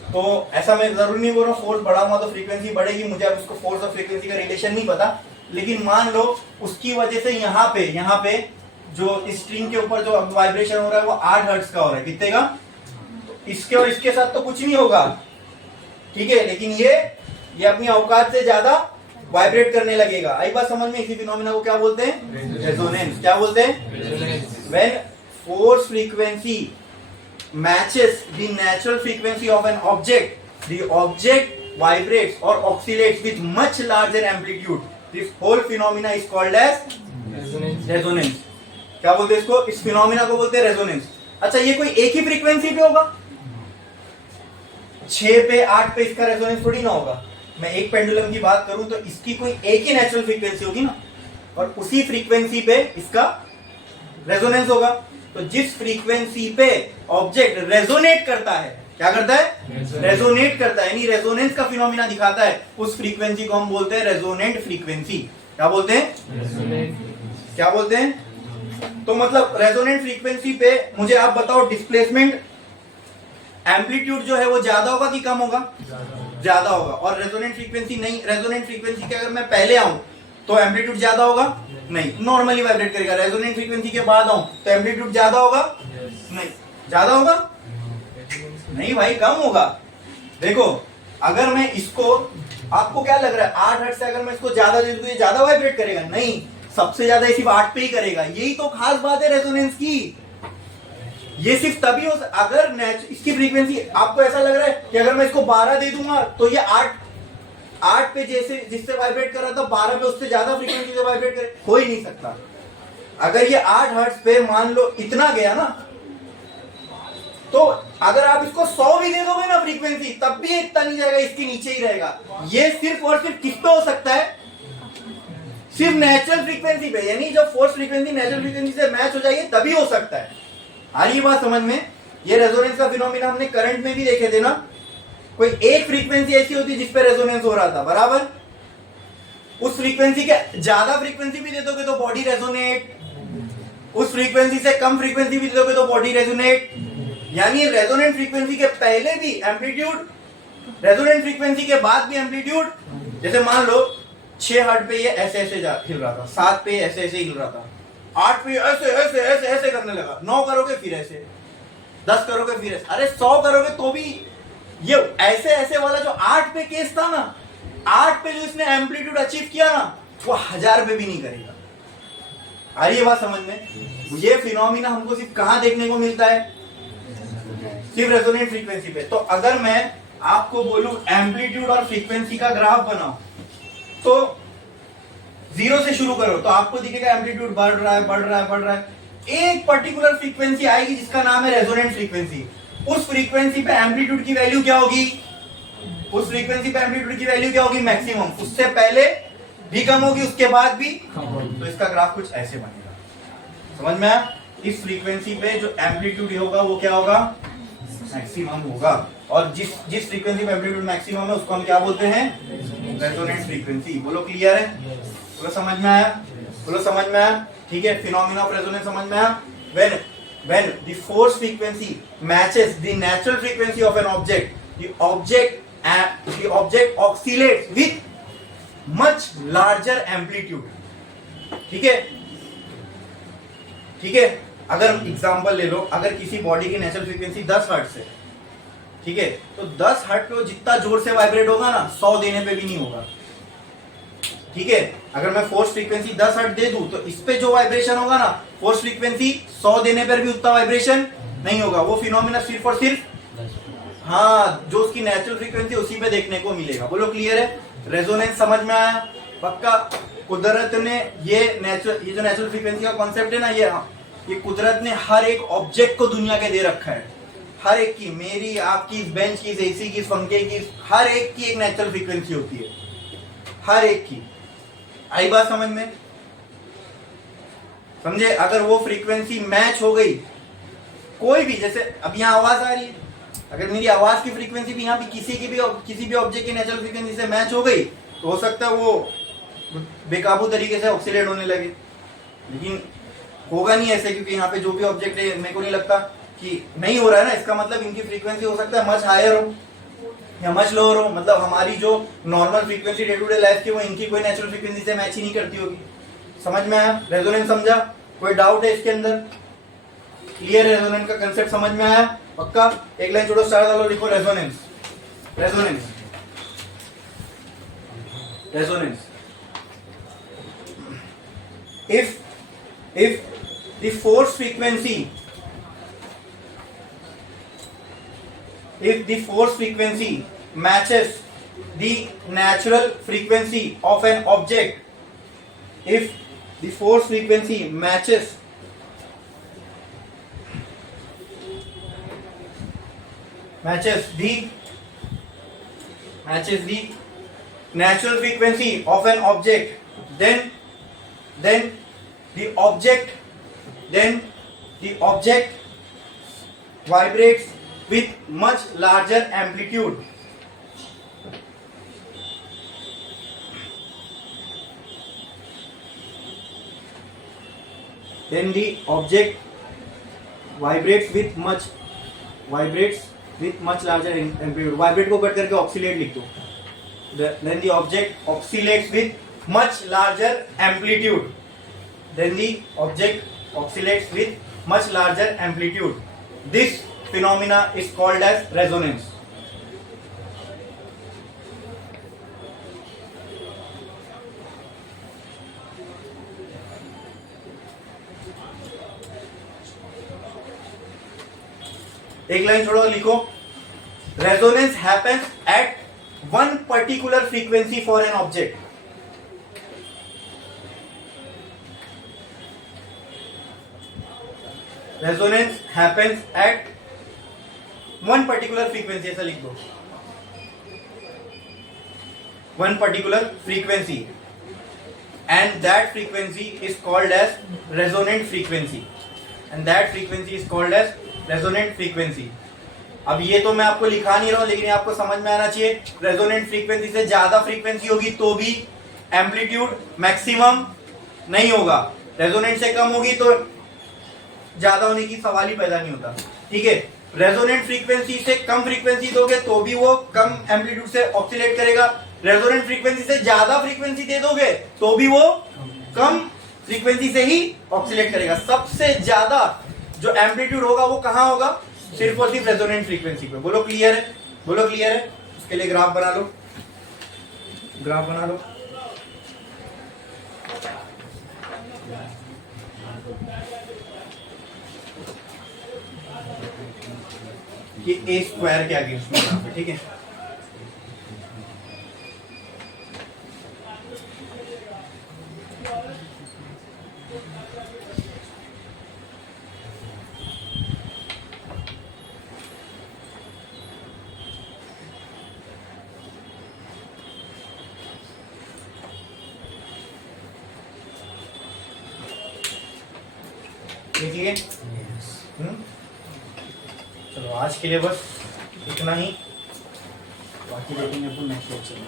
तो ऐसा मैं जरूरी नहीं बोल रहा हूँ फोर्स बढ़ाऊंगा तो फ्रीक्वेंसी बढ़ेगी, मुझे अब उसको फोर्स और फ्रीक्वेंसी का रिलेशन नहीं पता, लेकिन मान लो उसकी वजह से यहाँ पे जो स्ट्रिंग के ऊपर जो वाइब्रेशन हो रहा है वो 8 हर्ट्ज का हो रहा है, कितने का, तो इसके और इसके साथ तो कुछ नहीं होगा, ठीक है, लेकिन ये अपनी औकात से ज्यादा वाइब्रेट करने लगेगा। आई बात समझ में? इसी फिनोमिना को क्या बोलते हैं, रेजोनेंस। क्या बोलते हैं, when force frequency matches the natural frequency of an object, the object vibrates or oscillates with much larger amplitude. This whole phenomena is called as resonance. क्या बोलते हैं इसको, इस फिनोमिना को बोलते हैं रेजोनेंस। अच्छा, ये कोई एक ही फ्रीक्वेंसी पे होगा, 6 पे 8 पे इसका रेजोनेंस थोड़ी ना होगा। मैं एक पेंडुलम की बात करूं तो इसकी कोई एक ही नेचुरल फ्रीक्वेंसी होगी ना, और उसी फ्रीक्वेंसी पे इसका रेजोनेंस होगा। तो जिस फ्रीक्वेंसी पे ऑब्जेक्ट रेजोनेट करता है, क्या करता है, रेजोनेट करता है, यानी रेजोनेंस का फिनोमिना दिखाता है, उस फ्रीक्वेंसी को हम बोलते हैं रेजोनेंट फ्रीक्वेंसी। क्या बोलते हैं, क्या बोलते हैं? तो मतलब रेजोनेंट फ्रीक्वेंसी पे मुझे आप बताओ डिस्प्लेसमेंट एम्पलीट्यूड जो है वो ज्यादा होगा कि कम होगा, ज्यादा होगा। और रेजोनेंट फ्रीक्वेंसी नहीं, रेजोनेंट फ्रीक्वेंसी के अगर मैं पहले आऊं तो एम्पलीट्यूड ज्यादा होगा, नहीं, नॉर्मली वाइब्रेट करेगा। रेजोनेंट फ्रीक्वेंसी के बाद आऊं तो एम्पलीट्यूड ज्यादा होगा, नहीं, ज्यादा होगा, नहीं भाई, कम होगा। देखो, अगर मैं इसको, आपको क्या लग रहा है 8 हर्ट्ज से अगर मैं इसको ज्यादा दे दूं तो ये ज्यादा वाइब्रेट करेगा, नहीं, सबसे ज्यादा सिर्फ 8 पे ही करेगा। यही तो खास बात है रेजोनेंस की। ये सिर्फ तभी हो, अगर इसकी फ्रीक्वेंसी आपको ऐसा लग रहा है कि अगर मैं इसको 12 दे दूंगा तो ये 8 पे जैसे जिससे वाइब्रेट कर रहा था 12 पे उससे ज्यादा फ्रीक्वेंसी से वाइब्रेट करे, हो ही नहीं सकता। अगर ये 8 हर्ट्ज पे मान लो इतना गया ना, तो अगर आप इसको 100 भी दे दोगे ना फ्रीक्वेंसी, तब भी इतना नहीं जाएगा, इसके नीचे ही रहेगा। ये सिर्फ और सिर्फ किस पे हो सकता है, सिर्फ नेचुरल फ्रीक्वेंसी पे, यानी जब फोर्स फ्रीक्वेंसी नेचुरल फ्रीक्वेंसी से मैच हो जाएगी तभी हो सकता है। आ रही बात समझ में? ये रेजोनेंस का फिनोमिना हमने करंट में भी देखे थे ना, कोई एक फ्रीक्वेंसी ऐसी होती है जिस पे रेजोनेंस हो रहा था, बराबर, उस फ्रीक्वेंसी के ज्यादा फ्रीक्वेंसी भी दे दोगे तो बॉडी रेजोनेट, उस फ्रीक्वेंसी से कम फ्रीक्वेंसी भी दे दोगे तो बॉडी रेजोनेट। यानी रेजोनेंट फ्रीक्वेंसी के पहले भी एम्पलीट्यूड, रेजोनेंट फ्रीक्वेंसी के बाद भी एम्पलीट्यूड। जैसे मान लो 6 हर्ट्ज पे ये ऐसे ऐसे हिल रहा था, 7 पे ऐसे ऐसे हिल रहा था, 8 पे ऐसे ऐसे ऐसे ऐसे करने लगा, 9 करोगे फिर ऐसे, 10 करोगे फिर ऐसे, अरे 100 करोगे तो भी ये ऐसे ऐसे वाला जो 8 पे केस था ना, 8 पे जो इसने एम्पलीट्यूड अचीव किया ना, वो 1000 पे भी नहीं करेगा। आ रही है बात समझ में? ये फिनोमिना हमको सिर्फ कहां देखने को मिलता है, सिर्फ रेजोनेंट फ्रीक्वेंसी पे। तो अगर मैं आपको बोलूं एम्पलीट्यूड और फ्रीक्वेंसी का ग्राफ बनाओ, तो 0 से शुरू करो तो आपको दिखेगा एम्पलीट्यूड बढ़ रहा है, बढ़ रहा है, बढ़ रहा है। एक पर्टिकुलर फ्रीक्वेंसी आएगी जिसका नाम है रेजोनेंट फ्रीक्वेंसी। उस फ्रीक्वेंसी पे एम्पलीट्यूड की वैल्यू क्या होगी, उस फ्रीक्वेंसी पे एम्पलीट्यूड की वैल्यू क्या होगी, मैक्सिमम, उससे पहले भी कम होगी, उसके बाद भी। तो इसका ग्राफ कुछ ऐसे बनेगा, समझ में आया। इस फ्रीक्वेंसी पे जो एम्पलीट्यूड होगा वो क्या होगा, मैक्सिमम होगा, और जिस फ्रीक्वेंसी पे एम्पलीट्यूड मैक्सिमम है उसको हम क्या बोलते हैं, रेजोनेंट फ्रीक्वेंसी। बोलो क्लियर है, बोलो समझ में आया, बोलो समझ में आया, ठीक है। फिनोमेना ऑफ रेजोनेंस समझ में आया। when the force frequency matches the natural frequency of an object, the object oscillates with much larger amplitude, ठीक है, ठीक है। अगर एग्जांपल ले लो, अगर किसी बॉडी की नेचुरल फ्रीक्वेंसी 10 हर्ट्ज है, ठीक है, तो 10 हर्ट्ज पे जितना जोर से वाइब्रेट होगा ना, 100 देने पे भी नहीं होगा, ठीक है। अगर मैं फोर्स फ्रीक्वेंसी 10 हर्ट्ज दे दूं तो इस पे जो वाइब्रेशन होगा ना, फोर्स फ्रीक्वेंसी 100 देने पर भी उतना वाइब्रेशन नहीं होगा। वो फिनोमेना सिर्फ और सिर्फ, हाँ, जो उसकी नेचुरल फ्रीक्वेंसी उसी पे देखने को मिलेगा। बोलो क्लियर है, रेजोनेंस समझ में आया पक्का। कुदरत ने ये जो नेचुरल फ्रीक्वेंसी का कॉन्सेप्ट है ना, ये कुदरत ने हर एक ऑब्जेक्ट को दुनिया के दे रखा है, हर एक की, मेरी, आपकी, इस बेंच की, इस एसी की, इस पंखे की, हर एक की एक नेचुरल फ्रीक्वेंसी होती है, हर एक की। आई बात समझ में, समझे। अगर वो फ्रीक्वेंसी मैच हो गई, कोई भी, जैसे अब यहाँ आवाज आ रही है, अगर मेरी आवाज की फ्रीक्वेंसी भी यहाँ भी किसी भी ऑब्जेक्ट की नेचुरल फ्रीक्वेंसी से मैच हो गई, तो हो सकता है वो बेकाबू तरीके से ऑक्सीलेट होने लगे, लेकिन होगा नहीं ऐसे, क्योंकि यहाँ पे जो भी ऑब्जेक्ट है, मेरे को नहीं लगता कि नहीं हो रहा है ना, इसका मतलब इनकी फ्रीक्वेंसी हो सकता है मच हायर हो या मच लोअर हो, मतलब हमारी जो normal frequency day to day life की, वो इनकी कोई नेचुरल फ्रीक्वेंसी से मैच ही नहीं करती होगी। समझ में आया, रेजोनेंस समझा, कोई डाउट है इसके अंदर, क्लियर है, रेजोनेंस का कंसेप्ट समझ में आया पक्का। एक लाइन छोड़ो, स्टार डालो, लिखो resonance, resonance, resonance. if the force frequency matches the natural frequency of an object, if the force frequency matches the natural frequency of an object, then the object vibrates with much larger amplitude. Then the object vibrates with much larger amplitude. Vibrate को cut करके oscillate लिख दो. Then the object oscillates with much larger amplitude. Then the object oscillates with much larger amplitude. This phenomena is called as resonance. एक line छोड़ो, लिखो, resonance happens at one particular frequency for an object. Resonance happens at one particular frequency, ऐसा लिख दो, one particular frequency, and that frequency is called as resonant frequency, and that frequency is called as resonant frequency. अब ये तो मैं आपको लिखा नहीं रहा हूं, लेकिन आपको समझ में आना चाहिए, रेजोनेंट फ्रीक्वेंसी से ज्यादा फ्रीक्वेंसी होगी तो भी एम्पलीट्यूड मैक्सिमम नहीं होगा, रेजोनेंट से कम होगी तो ज्यादा होने की सवाल ही पैदा नहीं होता, ठीक है। रेजोनेंट फ्रीक्वेंसी से कम फ्रीक्वेंसी दोगे तो भी वो कम एम्पलीट्यूड से ऑक्सीलेट करेगा, रेजोनेंट फ्रीक्वेंसी से ज्यादा फ्रीक्वेंसी दे दोगे तो भी वो कम फ्रीक्वेंसी से ही ऑक्सीलेट करेगा। सबसे ज्यादा जो एम्पलीट्यूड होगा वो कहां होगा, सिर्फ और सिर्फ रेजोनेंट फ्रीक्वेंसी पे। बोलो क्लियर है, बोलो क्लियर है। उसके लिए ग्राफ बना लो, ग्राफ बना लो। ये ए स्क्वायर के अगेंस्ट में ग्राफ है, ठीक है। लिए। चलो आज के लिए बस इतना ही, बाकी देखेंगे अपन नेक्स्ट लेक्चर में।